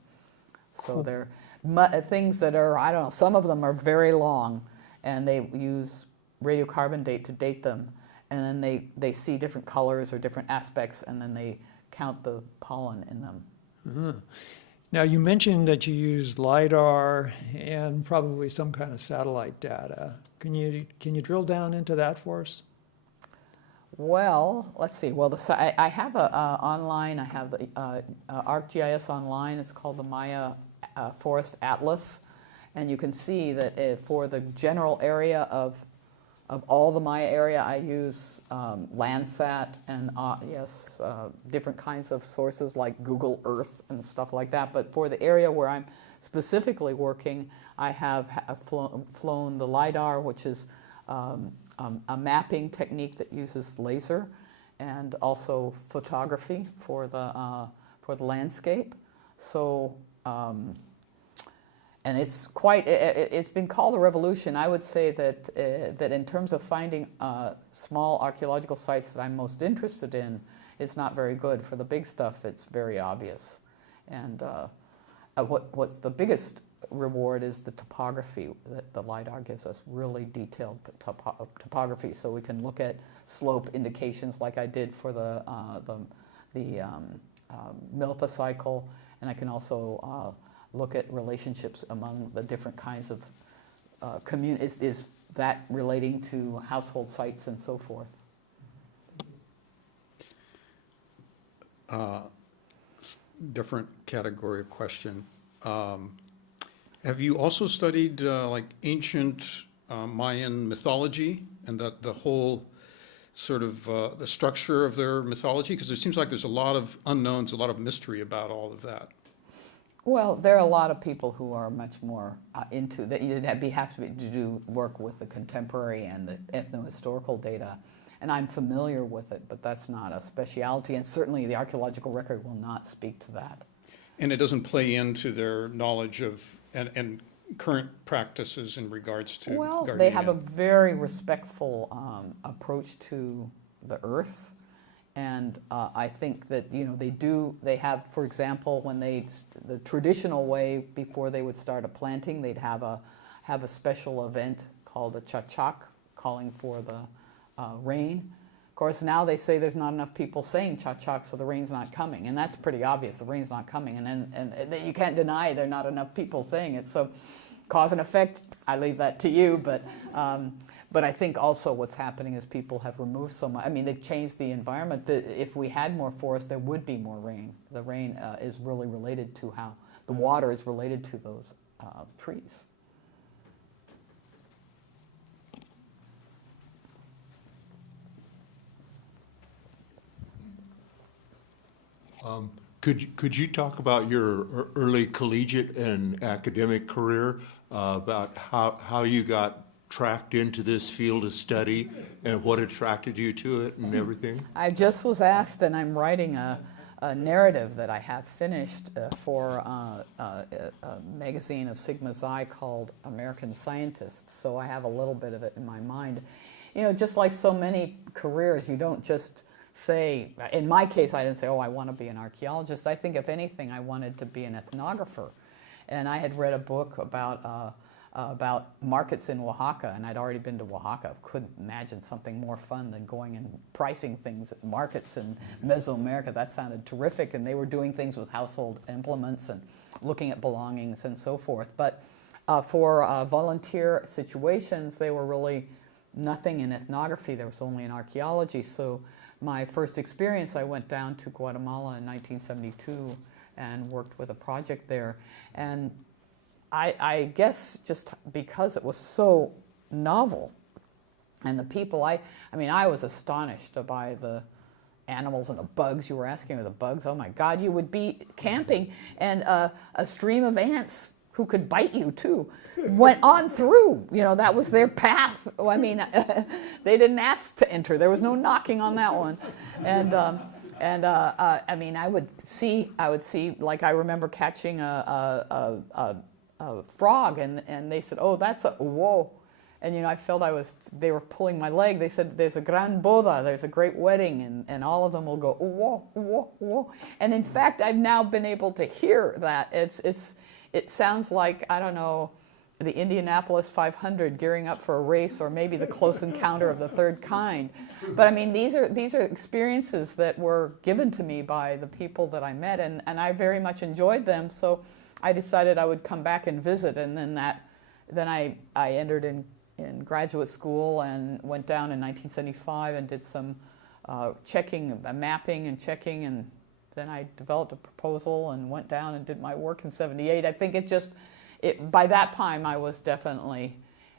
So they're things that are, I don't know, some of them are very long, and they use radiocarbon date to date them, and then they see different colors or different aspects, and then they count the pollen in them. Uh-huh. Now, you mentioned that you use LiDAR and probably some kind of satellite data. Can you drill down into that for us? Well, let's see. Well, I have online. I have the ArcGIS online. It's called the Maya Forest Atlas, and you can see that for the general area of all the Maya area, I use Landsat and different kinds of sources like Google Earth and stuff like that. But for the area where I'm specifically working, I have flown the LiDAR, which is a mapping technique that uses laser, and also photography for the landscape. So. And it's been called a revolution. I would say that in terms of finding small archaeological sites that I'm most interested in, it's not very good. For the big stuff, it's very obvious. And what's the biggest reward is the topography that the LiDAR gives us, really detailed topography, so we can look at slope indications like I did for the Milpa cycle, and I can also look at relationships among the different kinds of communities. Is that relating to household sites and so forth? Different category of question. Have you also studied like ancient Mayan mythology, and that the whole sort of the structure of their mythology? Because it seems like there's a lot of unknowns, a lot of mystery about all of that. Well, there are a lot of people who are much more into that. You have to do work with the contemporary and the ethno-historical data, and I'm familiar with it, but that's not a specialty, and certainly the archaeological record will not speak to that. And it doesn't play into their knowledge of and current practices in regards to Well, gardening. they have a very respectful approach to the earth. And I think that, they have, for example, when the traditional way before they would start a planting, they'd have a special event called a chachak, calling for the rain. Of course, now they say there's not enough people saying chachak, so the rain's not coming. And that's pretty obvious, the rain's not coming. And you can't deny there are not enough people saying it. So cause and effect, I leave that to you, but I think also what's happening is people have removed so much. I mean, they've changed the environment. If we had more forest, there would be more rain. The rain is really related to how the water is related to those trees. Could you talk about your early collegiate and academic career, about how you got tracked into this field of study and what attracted you to it and everything? I just was asked, and I'm writing a narrative that I have finished for a magazine of Sigma Xi called American Scientists, so I have a little bit of it in my mind. you know, just like so many careers, you don't just say, in my case, I didn't say, oh, I want to be an archaeologist. I think if anything, I wanted to be an ethnographer. And I had read a book about markets in Oaxaca, and I'd already been to Oaxaca. Couldn't imagine something more fun than going and pricing things at markets in Mesoamerica. That sounded terrific, and they were doing things with household implements and looking at belongings and so forth. But for volunteer situations, they were really nothing in ethnography. There was only in archaeology. So my first experience, I went down to Guatemala in 1972 and worked with a project there. And I guess just because it was so novel, and the people, I mean, I was astonished by the animals and the bugs. You were asking me the bugs. Oh my God, you would be camping and a stream of ants who could bite you too went on through. You know, that was their path. I mean, they didn't ask to enter. There was no knocking on that one. And I mean, I would see, like I remember catching a frog, and they said, oh, that's a whoa. And, you know, I felt they were pulling my leg. They said, there's a gran boda, there's a great wedding, and all of them will go, whoa, whoa, whoa. And in fact, I've now been able to hear that. It sounds like, I don't know, the Indianapolis 500 gearing up for a race, or maybe the Close Encounter of the Third Kind. But I mean, these are experiences that were given to me by the people that I met, and I very much enjoyed them. So I decided I would come back and visit, and then I entered in graduate school and went down in 1975 and did some checking, mapping and checking, and then I developed a proposal and went down and did my work in 78. I think by that time I was definitely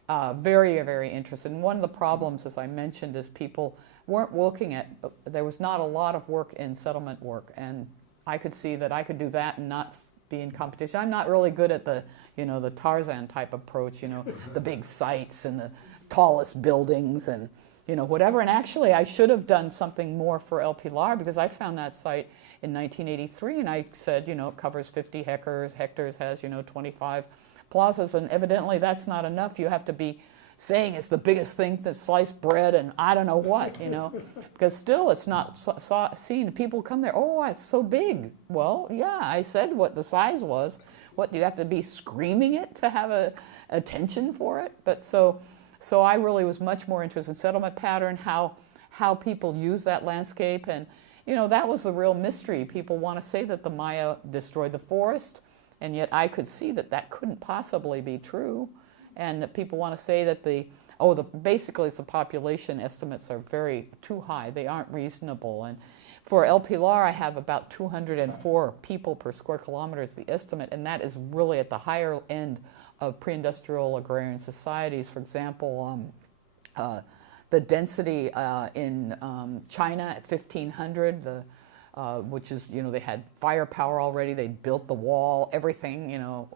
very, very interested. And one of the problems, as I mentioned, is people weren't looking at, there was not a lot of work in settlement work, and I could see that I could do that and not be in competition. I'm not really good at the Tarzan type approach, the big sites and the tallest buildings and, whatever. And actually, I should have done something more for El Pilar, because I found that site in 1983, and I said, it covers 50 hectares, has, 25 plazas, and evidently that's not enough. You have to be saying it's the biggest thing to sliced bread and I don't know what, because still it's not seen. People come there, oh, it's so big. Well, yeah, I said what the size was. What, do you have to be screaming it to have attention for it? But so I really was much more interested in settlement pattern, how people use that landscape, and that was the real mystery. People want to say that the Maya destroyed the forest, and yet I could see that couldn't possibly be true. And that people want to say that basically the population estimates are too high. They aren't reasonable. And for El Pilar, I have about 204 people per square kilometer is the estimate, and that is really at the higher end of pre-industrial agrarian societies. For example, the density in China at 1500, which is, they had firepower already. They'd built the wall, everything,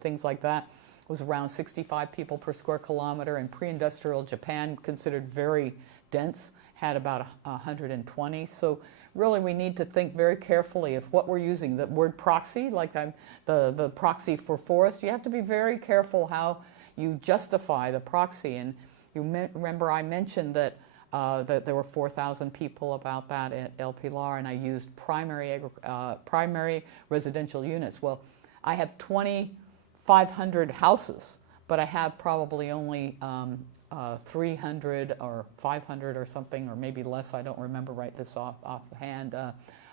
things like that, was around 65 people per square kilometer. And pre-industrial Japan, considered very dense, had about 120. So really we need to think very carefully of what we're using. The word proxy, like the proxy for forest, you have to be very careful how you justify the proxy. And you remember I mentioned that there were 4,000 people about that at El Pilar, and I used primary residential units. Well, I have 2,500 houses, but I have probably only 300 or 500 or something, or maybe less. I don't remember right this offhand.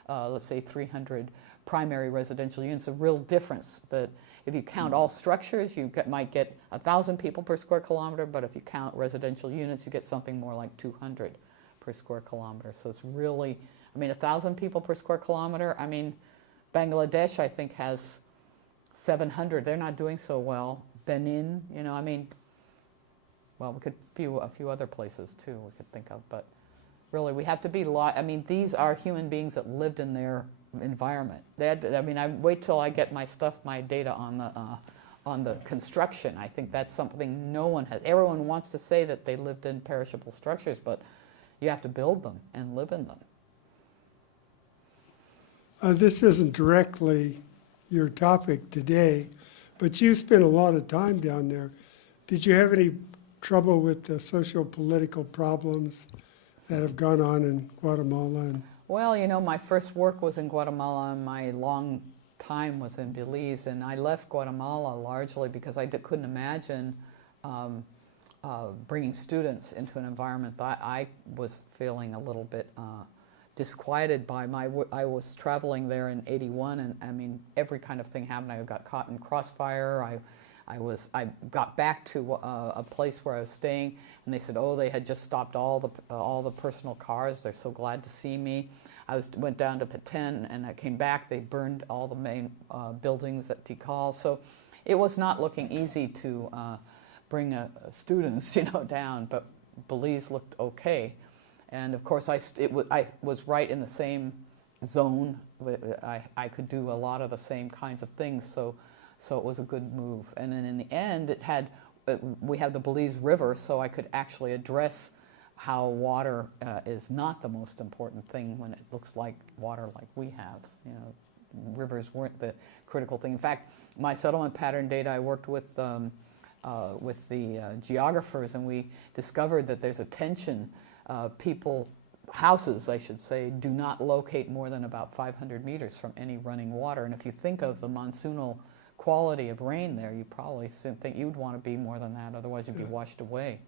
Let's say 300 primary residential units. A real difference that if you count all structures, you might get 1,000 people per square kilometer, but if you count residential units, you get something more like 200 per square kilometer. So it's really, 1,000 people per square kilometer. Bangladesh, I think, has 700. They're not doing so well. Benin, well, we could a few other places too we could think of, but really we have to be these are human beings that lived in their environment. I wait till I get my data on the construction. I think that's something no one has. Everyone wants to say that they lived in perishable structures, but you have to build them and live in them. This isn't directly your topic today, but you spent a lot of time down there. Did you have any trouble with the socio-political problems that have gone on in Guatemala? And Well, you know, my first work was in Guatemala and my long time was in Belize, and I left Guatemala largely because I couldn't imagine bringing students into an environment that I was feeling a little bit disquieted by. I was traveling there in '81, and I mean, every kind of thing happened. I got caught in crossfire. I got back to a place where I was staying, and they said, oh, they had just stopped all the personal cars. They're so glad to see me. Went down to Petén, and I came back. They burned all the main buildings at Tikal. So it was not looking easy to bring students, you know, down. But Belize looked okay, and of course I was right in the same zone. I could do a lot of the same kinds of things. So it was a good move. And then in the end, we have the Belize River, so I could actually address how water is not the most important thing when it looks like water like we have. You know, rivers weren't the critical thing. In fact, my settlement pattern data, I worked with the geographers, and we discovered that there's a tension. Houses, I should say, do not locate more than about 500 meters from any running water. And if you think of the monsoonal quality of rain there, you probably think you'd want to be more than that, otherwise you'd be washed away.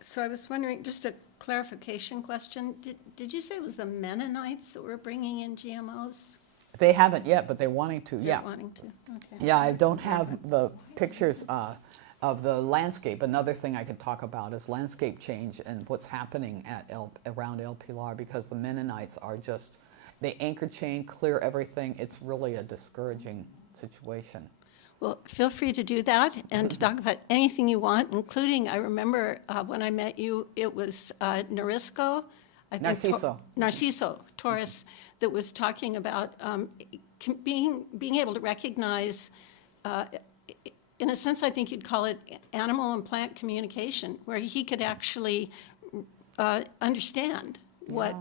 So I was wondering, just a clarification question, did you say it was the Mennonites that were bringing in GMOs? They haven't yet, but they're wanting to, They're yeah. wanting to, okay. Yeah, I don't have the pictures of the landscape. Another thing I could talk about is landscape change and what's happening around El Pilar, because the Mennonites are just, they anchor chain, clear everything. It's really a discouraging situation. Well, feel free to do that and to talk about anything you want, including, I remember when I met you, it was Narisco. Narciso Torres, that was talking about being able to recognize, in a sense, I think you'd call it animal and plant communication, where he could actually understand what,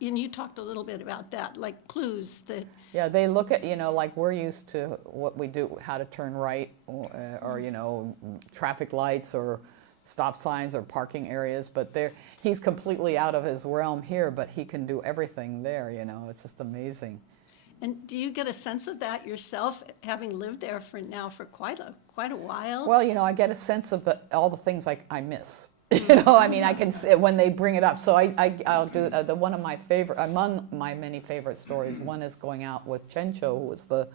and you talked a little bit about that, like clues that. Yeah, they look at, you know, like we're used to what we do, how to turn right, or you know, traffic lights or stop signs or parking areas, but he's completely out of his realm here, but he can do everything there, you know, it's just amazing. And do you get a sense of that yourself, having lived there for quite a while? Well, you know, I get a sense of all the things I miss. You know, I mean, I can see when they bring it up. So I'll do one of my favorite, among my many favorite stories. One is going out with Chencho, who was the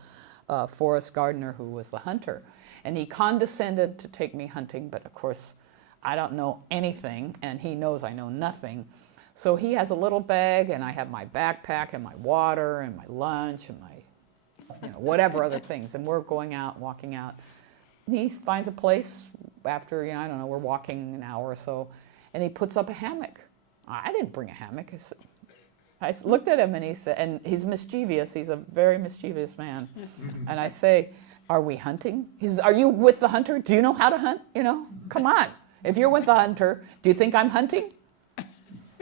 forest gardener, who was the hunter, and he condescended to take me hunting. But of course, I don't know anything, and he knows I know nothing. So he has a little bag, and I have my backpack and my water and my lunch and my, you know, whatever other things. And we're going out, walking out. And he finds a place after, you know, I don't know, we're walking an hour or so, and he puts up a hammock. I didn't bring a hammock. I looked at him, and he said, and he's mischievous. He's a very mischievous man. And I say, are we hunting? He says, are you with the hunter? Do you know how to hunt? You know, come on. If you're with the hunter, do you think I'm hunting?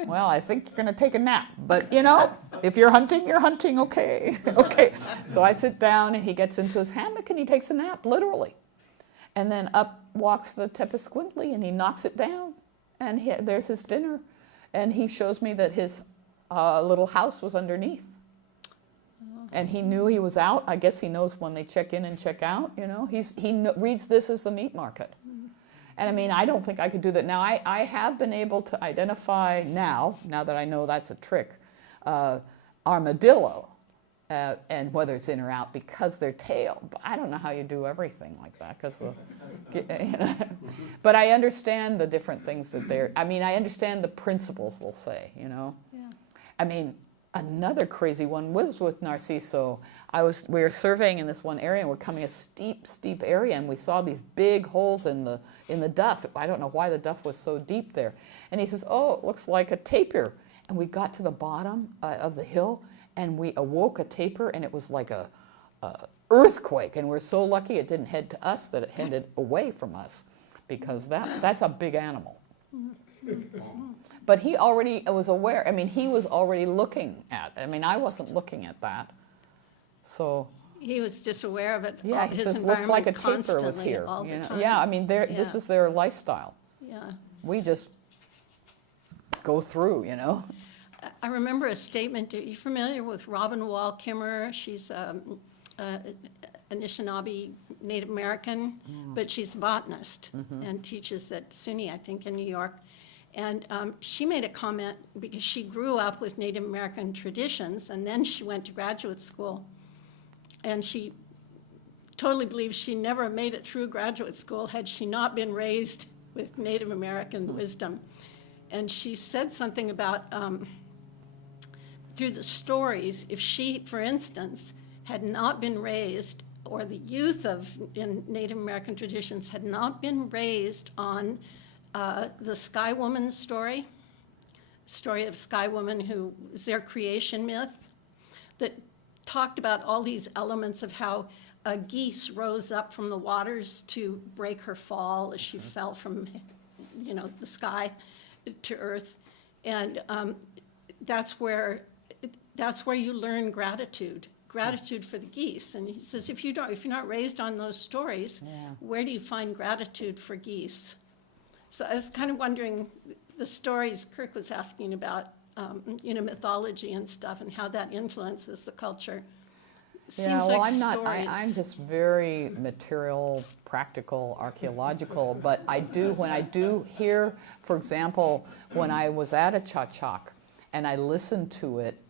Well, I think you're going to take a nap. But, you know, if you're hunting, okay. Okay. So I sit down, and he gets into his hammock, and he takes a nap, literally. And then up walks the Tepescuintli, and he knocks it down. And there's his dinner. And he shows me that his little house was underneath. And he knew he was out. I guess he knows when they check in and check out, you know. He reads this as the meat market. And I mean, I don't think I could do that. Now, I have been able to identify now that I know that's a trick, armadillo, and whether it's in or out because their tail. But I don't know how you do everything like that. But I understand the different things that I understand the principles, we'll say, you know. Yeah. I mean, another crazy one was with Narciso. We were surveying in this one area, and we're coming a steep area, and we saw these big holes in the duff. I don't know why the duff was so deep there. And he says, oh, it looks like a tapir. And we got to the bottom of the hill, and we awoke a tapir, and it was like a earthquake. And we're so lucky it didn't head to us, that it headed away from us, because that's a big animal. But he already was aware. I mean, he was already looking at. I mean, I wasn't looking at that. So He was just aware of it, yeah, all he his says looks like a environment tapir was constantly, here. all you the know? time. Yeah, I mean, this Yeah. is their lifestyle. Yeah. We just go through, you know. I remember a statement, are you familiar with Robin Wall Kimmerer? She's a Anishinaabe Native American, but she's a botanist and teaches at SUNY, I think, in New York. And she made a comment because she grew up with Native American traditions, and then she went to graduate school. And she totally believes she never made it through graduate school had she not been raised with Native American wisdom. And she said something about, through the stories, if she, for instance, had not been raised, or the youth in Native American traditions had not been raised on the Sky Woman story of Sky Woman, who was their creation myth, that talked about all these elements of how a geese rose up from the waters to break her fall as she fell from, the sky to earth. And that's where you learn gratitude for the geese. And he says, if you're not raised on those stories, where do you find gratitude for geese? So I was kind of wondering, the stories Kirk was asking about, mythology and stuff, and how that influences the culture. Yeah, well, I'm just very material, practical, archaeological, but when I do hear, for example, when I was at a Chachak and I listened to it,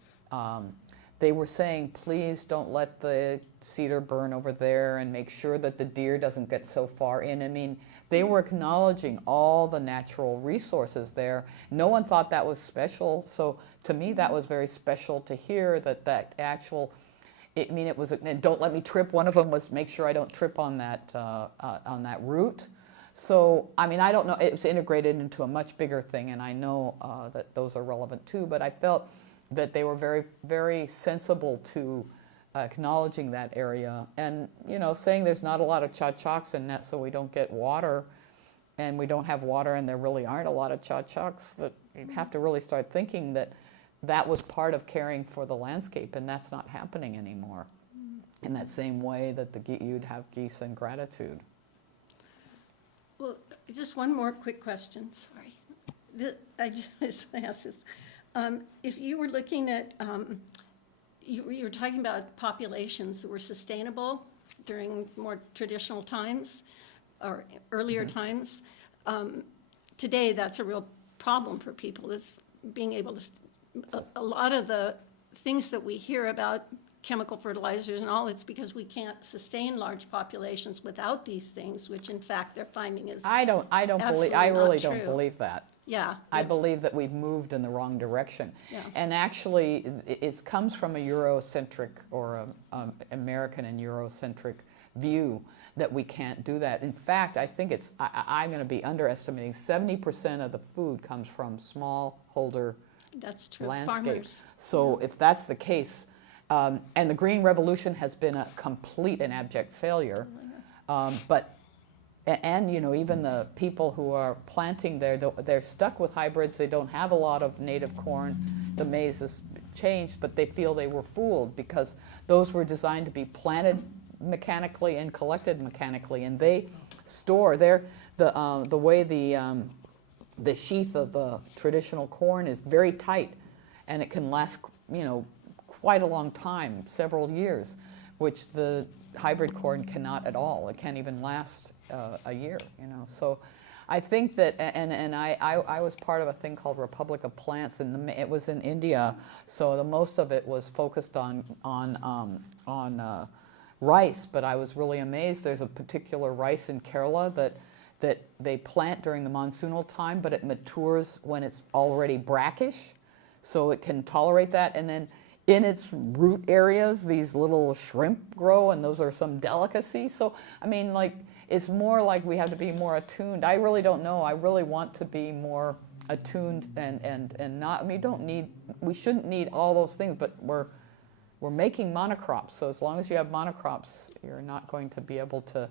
they were saying, please don't let the cedar burn over there and make sure that the deer doesn't get so far in. I mean, they were acknowledging all the natural resources there. No one thought that was special, so to me that was very special to hear that actual, it was, and don't let me trip. One of them was make sure I don't trip on that route. So, I mean, I don't know, it was integrated into a much bigger thing, and I know that those are relevant too, but I felt that they were very, very sensible to acknowledging that area and, saying there's not a lot of chachaks in that, so we don't get water, and we don't have water, and there really aren't a lot of chachaks, that you have to really start thinking that was part of caring for the landscape, and that's not happening anymore in that same way that you'd have geese and gratitude. Well, just one more quick question, sorry. I just want to ask this. If you were looking at, you were talking about populations that were sustainable during more traditional times or earlier times. Today, that's a real problem for people, is being able to, a lot of the things that we hear about chemical fertilizers and all, it's because we can't sustain large populations without these things, which in fact they're finding is I really don't believe that. Yeah. I believe that we've moved in the wrong direction. Yeah. And actually, it comes from a Eurocentric or American and Eurocentric view that we can't do that. In fact, I think I'm going to be underestimating, 70% of the food comes from smallholder That's true. landscapes. Farmers. So if that's the case, and the Green Revolution has been a complete and abject failure, and even the people who are planting there, they're stuck with hybrids. They don't have a lot of native corn. The maize has changed, but they feel they were fooled because those were designed to be planted mechanically and collected mechanically, and they store the way the sheath of the traditional corn is very tight, and it can last quite a long time, several years, which the hybrid corn cannot at all. It can't even last a year, So I think that, and I was part of a thing called Republic of Plants, and it was in India. So the most of it was focused on rice, but I was really amazed. There's a particular rice in Kerala that they plant during the monsoonal time, but it matures when it's already brackish, so it can tolerate that. And then in its root areas, these little shrimp grow, and those are some delicacy. So, I mean, it's more like we have to be more attuned. I really don't know. I really want to be more attuned and not, we shouldn't need all those things, but we're making monocrops. So as long as you have monocrops, you're not going to be able to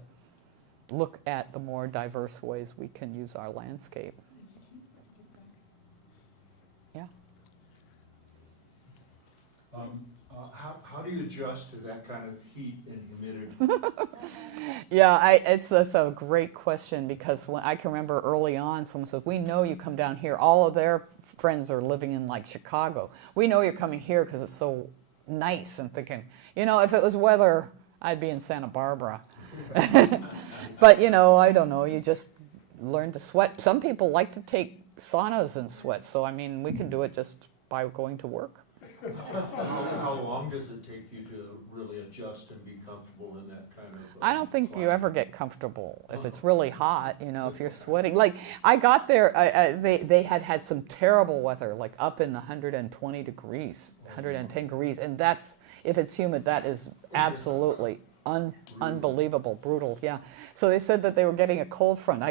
look at the more diverse ways we can use our landscape. How do you adjust to that kind of heat and humidity? Yeah, that's a great question, because when I can remember early on, someone says, "We know you come down here." All of their friends are living in like Chicago. "We know you're coming here because it's so nice." I'm thinking, if it was weather, I'd be in Santa Barbara. But I don't know. You just learn to sweat. Some people like to take saunas and sweat. So I mean, we can do it just by going to work. How long does it take you to really adjust and be comfortable in that kind of? I don't think you ever get comfortable if it's really hot, if you're sweating. Like, I got there, they had some terrible weather, like up in the 120 degrees, 110 degrees, and that's, if it's humid, that is absolutely unbelievable, brutal, yeah. So they said that they were getting a cold front. I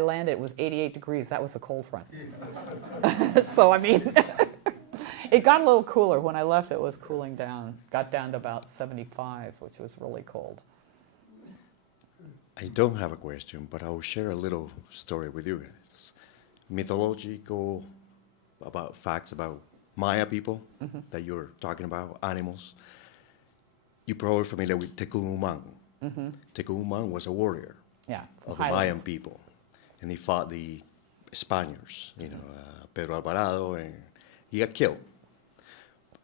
landed, it was 88 degrees, that was the cold front. So, I mean, it got a little cooler. When I left, it was cooling down. Got down to about 75, which was really cold. I don't have a question, but I'll share a little story with you guys. Mythological about facts about Maya people that you're talking about, animals. You're probably familiar with Tecumán. Tecumán was a warrior of the Mayan people, and he fought the Spaniards, Pedro Alvarado, and he got killed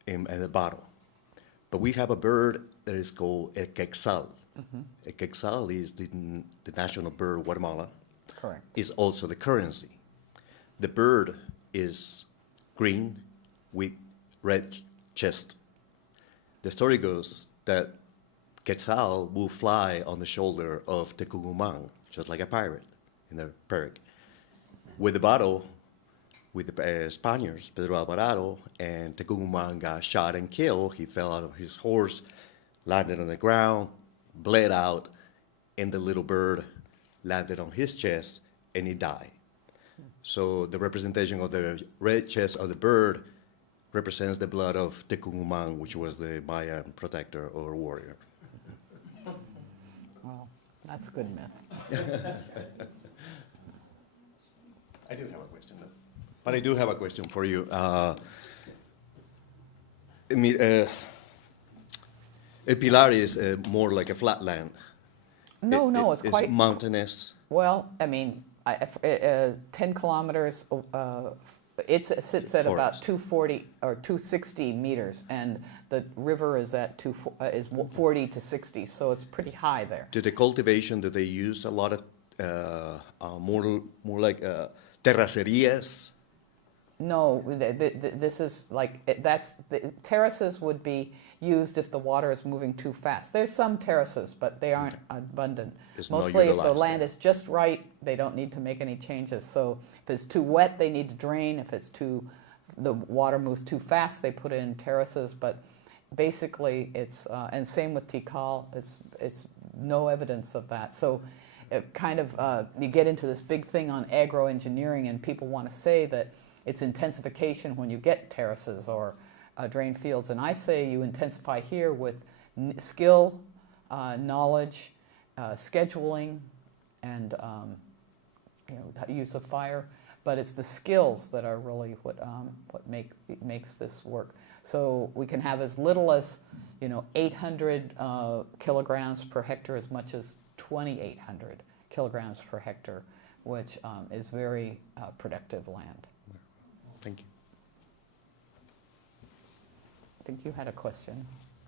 in the battle. But we have a bird that is called el quetzal. El quetzal is the national bird of Guatemala. Correct. Is also the currency. The bird is green with red chest. The story goes that quetzal will fly on the shoulder of Tecumán, just like a pirate in the perk. With the battle with the Spaniards, Pedro Alvarado, and Tecumán got shot and killed. He fell out of his horse, landed on the ground, bled out, and the little bird landed on his chest, and he died. So the representation of the red chest of the bird represents the blood of Tecumán, which was the Mayan protector or warrior. Well, that's a good myth. I do have a question, though. But I do have a question for you. El Pilar is more like a flat land. No, it's quite mountainous. Well, I mean, 10 kilometers. It sits at about 240 or 260 meters, and the river is at 40 to 60, so it's pretty high there. To the cultivation, do they use a lot of more like terracerias? No, this is like, the terraces would be used if the water is moving too fast. There's some terraces, but they aren't abundant. It's not Mostly if the utilized land then. is just right, they don't need to make any changes. So if it's too wet, they need to drain. If the water moves too fast, they put in terraces. But basically, it's, and same with Tikal, it's no evidence of that. So it kind of, you get into this big thing on agroengineering, and people want to say that it's intensification when you get terraces or drain fields. And I say you intensify here with skill, knowledge, scheduling, and use of fire. But it's the skills that are really what makes this work. So we can have as little as 800 kilograms per hectare, as much as 2,800 kilograms per hectare, which is very productive land. Thank you. I think you had a question.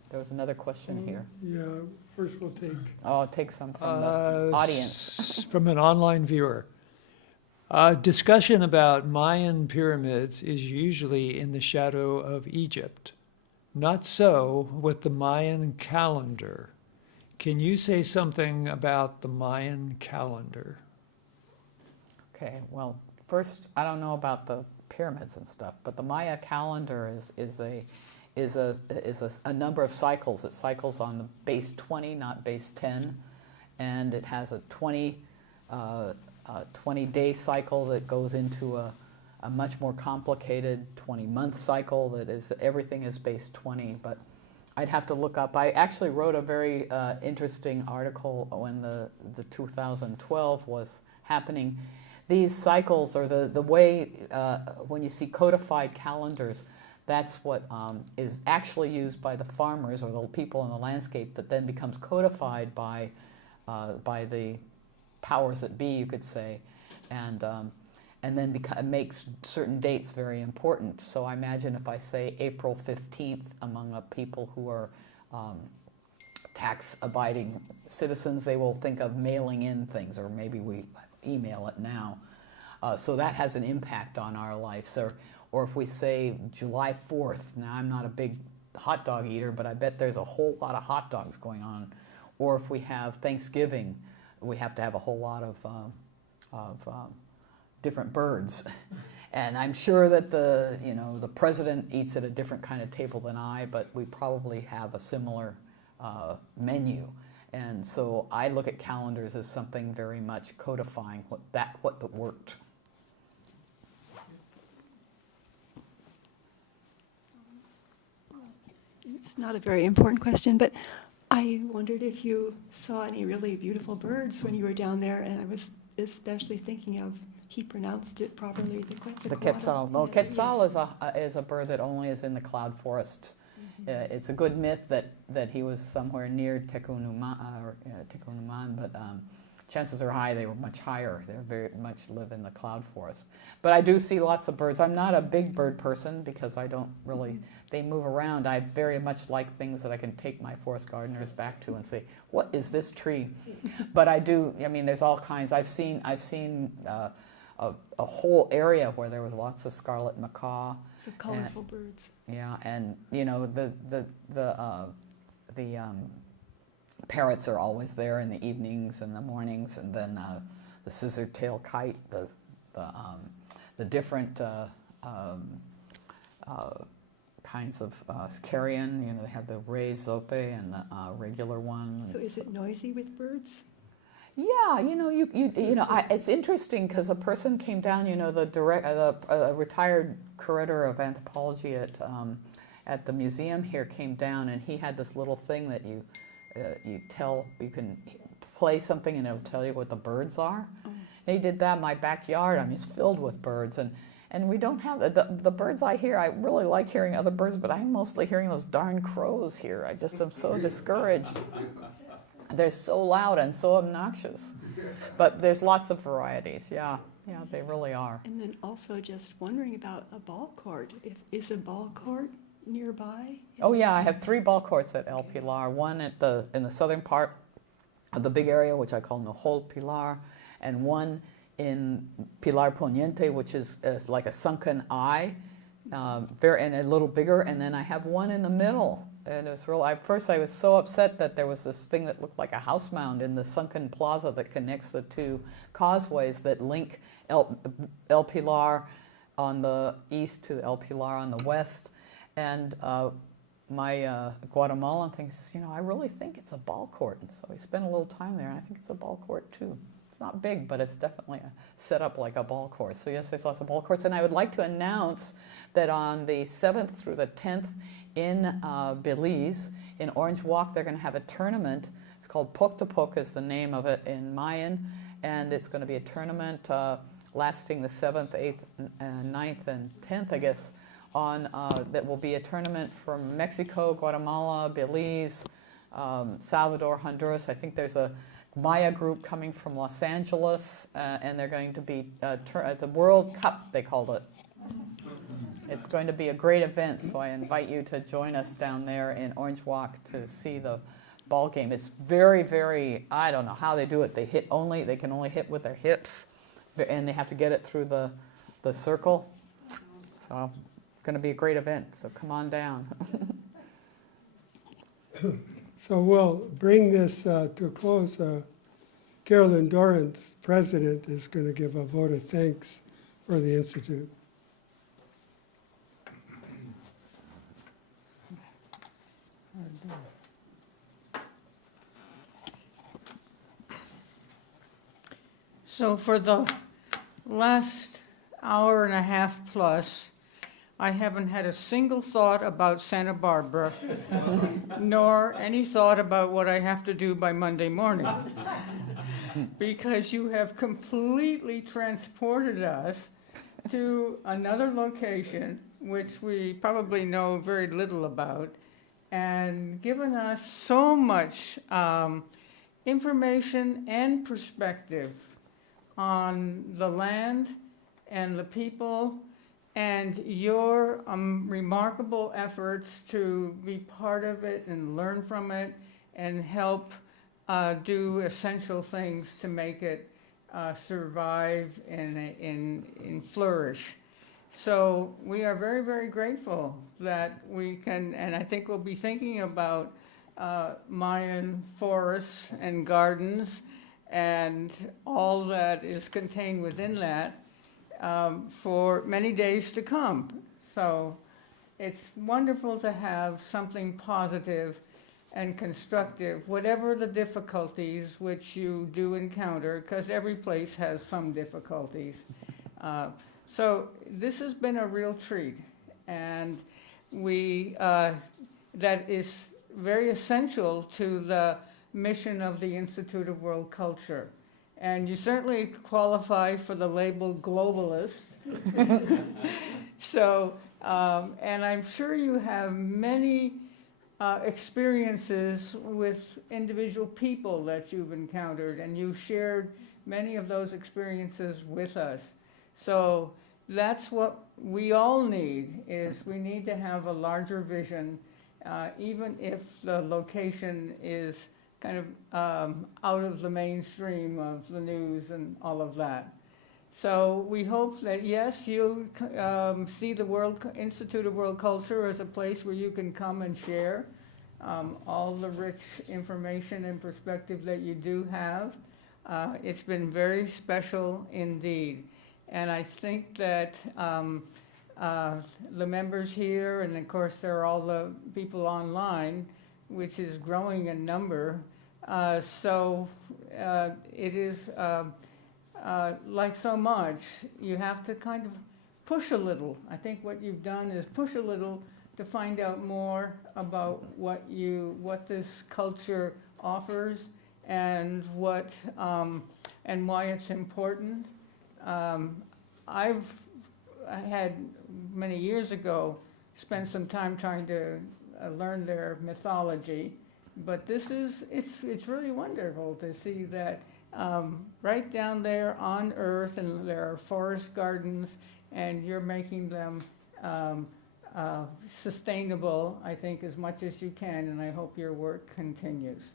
There was another question here. Yeah, first we'll take. Oh, take some from the audience. From an online viewer. Discussion about Mayan pyramids is usually in the shadow of Egypt. Not so with the Mayan calendar. Can you say something about the Mayan calendar? Okay, well, first, I don't know about the pyramids and stuff, but the Maya calendar is a number of cycles. It cycles on the base 20, not base 10, and it has a 20-day cycle that goes into a much more complicated 20-month cycle that is, everything is base 20, but I'd have to look up. I actually wrote a very interesting article when the 2012 was happening. These cycles, or the way, when you see codified calendars, That's what is actually used by the farmers or the people in the landscape that then becomes codified by the powers that be, you could say, and then makes certain dates very important. So I imagine if I say April 15th among people who are tax-abiding citizens, they will think of mailing in things, or maybe we email it now. So that has an impact on our lives. Or if we say July 4th, now I'm not a big hot dog eater, but I bet there's a whole lot of hot dogs going on. Or if we have Thanksgiving, we have to have a whole lot of different birds. And I'm sure that the president eats at a different kind of table than I, but we probably have a similar menu. And so I look at calendars as something very much codifying what worked. It's not a very important question, but I wondered if you saw any really beautiful birds when you were down there, and I was especially thinking of, he pronounced it properly, the Quetzalcoatl. The Quetzal. No, Quetzal is a bird that only is in the cloud forest. It's a good myth that he was somewhere near Tecumumán, but chances are high they were much higher. They very much live in the cloud forest. But I do see lots of birds. I'm not a big bird person because I don't really, they move around. I very much like things that I can take my forest gardeners back to and say, what is this tree? But I do, I mean, there's all kinds. I've seen a whole area where there was lots of scarlet macaw. So colorful birds. Yeah, and the parrots are always there in the evenings and the mornings, and then the scissor-tailed kite, the different kinds of carrion. They have the res zope and the regular one. So is it noisy with birds? Yeah, it's interesting because a person came down. The retired curator of anthropology at the museum here came down, and he had this little thing that you can play something and it'll tell you what the birds are. Oh. And he did that in my backyard. I mean, it's filled with birds, and we don't have the birds I hear. I really like hearing other birds, but I'm mostly hearing those darn crows here. I just am so discouraged. They're so loud and so obnoxious. But there's lots of varieties. Yeah, they really are. And then also just wondering about a ball court. Is a ball court nearby? Oh yeah, I have 3 ball courts at El Pilar. One in the southern part of the big area, which I call Nojol Pilar, and one in Pilar Poniente, which is like a sunken eye, and a little bigger. And then I have one in the middle. And it was real. At first, I was so upset that there was this thing that looked like a house mound in the sunken plaza that connects the 2 causeways that link El Pilar on the east to El Pilar on the west. And my Guatemalan thing says, I really think it's a ball court. And so we spent a little time there, and I think it's a ball court too. It's not big, but it's definitely set up like a ball court. So yes, there's lots of ball courts. And I would like to announce that on the 7th through the 10th in Belize, in Orange Walk, they're going to have a tournament. It's called Poctopok is the name of it in Mayan. And it's going to be a tournament lasting the 7th, 8th, 9th, and 10th, I guess, that will be a tournament from Mexico, Guatemala, Belize, Salvador, Honduras. I think there's a Maya group coming from Los Angeles, and they're going to be the World Cup, they called it. It's going to be a great event, so I invite you to join us down there in Orange Walk to see the ball game. It's very, very, I don't know how they do it. They can only hit with their hips, and they have to get it through the circle. So it's going to be a great event, so come on down. So we'll bring this to a close. Carolyn Dorrance, president, is going to give a vote of thanks for the Institute. So for the last hour and a half plus, I haven't had a single thought about Santa Barbara, nor any thought about what I have to do by Monday morning. Because you have completely transported us to another location which we probably know very little about, and given us so much information and perspective on the land and the people and your remarkable efforts to be part of it and learn from it and help do essential things to make it survive and flourish. So we are very, very grateful that we can, and I think we'll be thinking about Mayan forests and gardens and all that is contained within that for many days to come. So it's wonderful to have something positive and constructive, whatever the difficulties which you do encounter, because every place has some difficulties. So this has been a real treat, and that is very essential to the mission of the Institute of World Culture. And you certainly qualify for the label globalist. So, and I'm sure you have many experiences with individual people that you've encountered, and you've shared many of those experiences with us. So that's what we all need, is we need to have a larger vision, even if the location is kind of out of the mainstream of the news and all of that. So we hope that, yes, you'll see the Institute of World Culture as a place where you can come and share all the rich information and perspective that you do have. It's been very special indeed. And I think that the members here, and of course there are all the people online, which is growing in number. So it is like so much, you have to kind of push a little. I think what you've done is push a little to find out more about what this culture offers and and why it's important. I had many years ago spent some time trying to learn their mythology, but it's really wonderful to see that right down there on Earth, and there are forest gardens, and you're making them sustainable, I think, as much as you can, and I hope your work continues.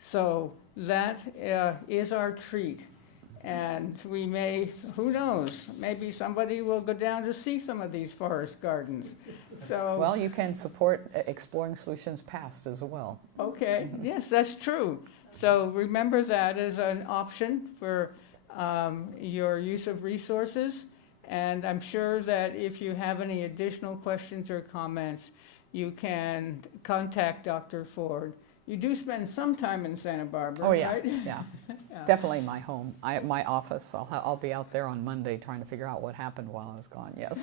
So that is our treat. And we may, who knows, maybe somebody will go down to see some of these forest gardens. So, well, you can support Exploring Solutions Past as well. Okay, yes, that's true. So remember that as an option for your use of resources. And I'm sure that if you have any additional questions or comments, you can contact Dr. Ford. You do spend some time in Santa Barbara, oh, yeah, right? Yeah. Definitely my home, my office. I'll be out there on Monday trying to figure out what happened while I was gone, yes.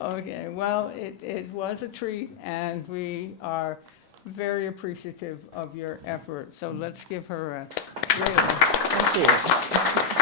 Okay, well, it was a treat, and we are very appreciative of your effort. So let's give her a great applause. Thank you.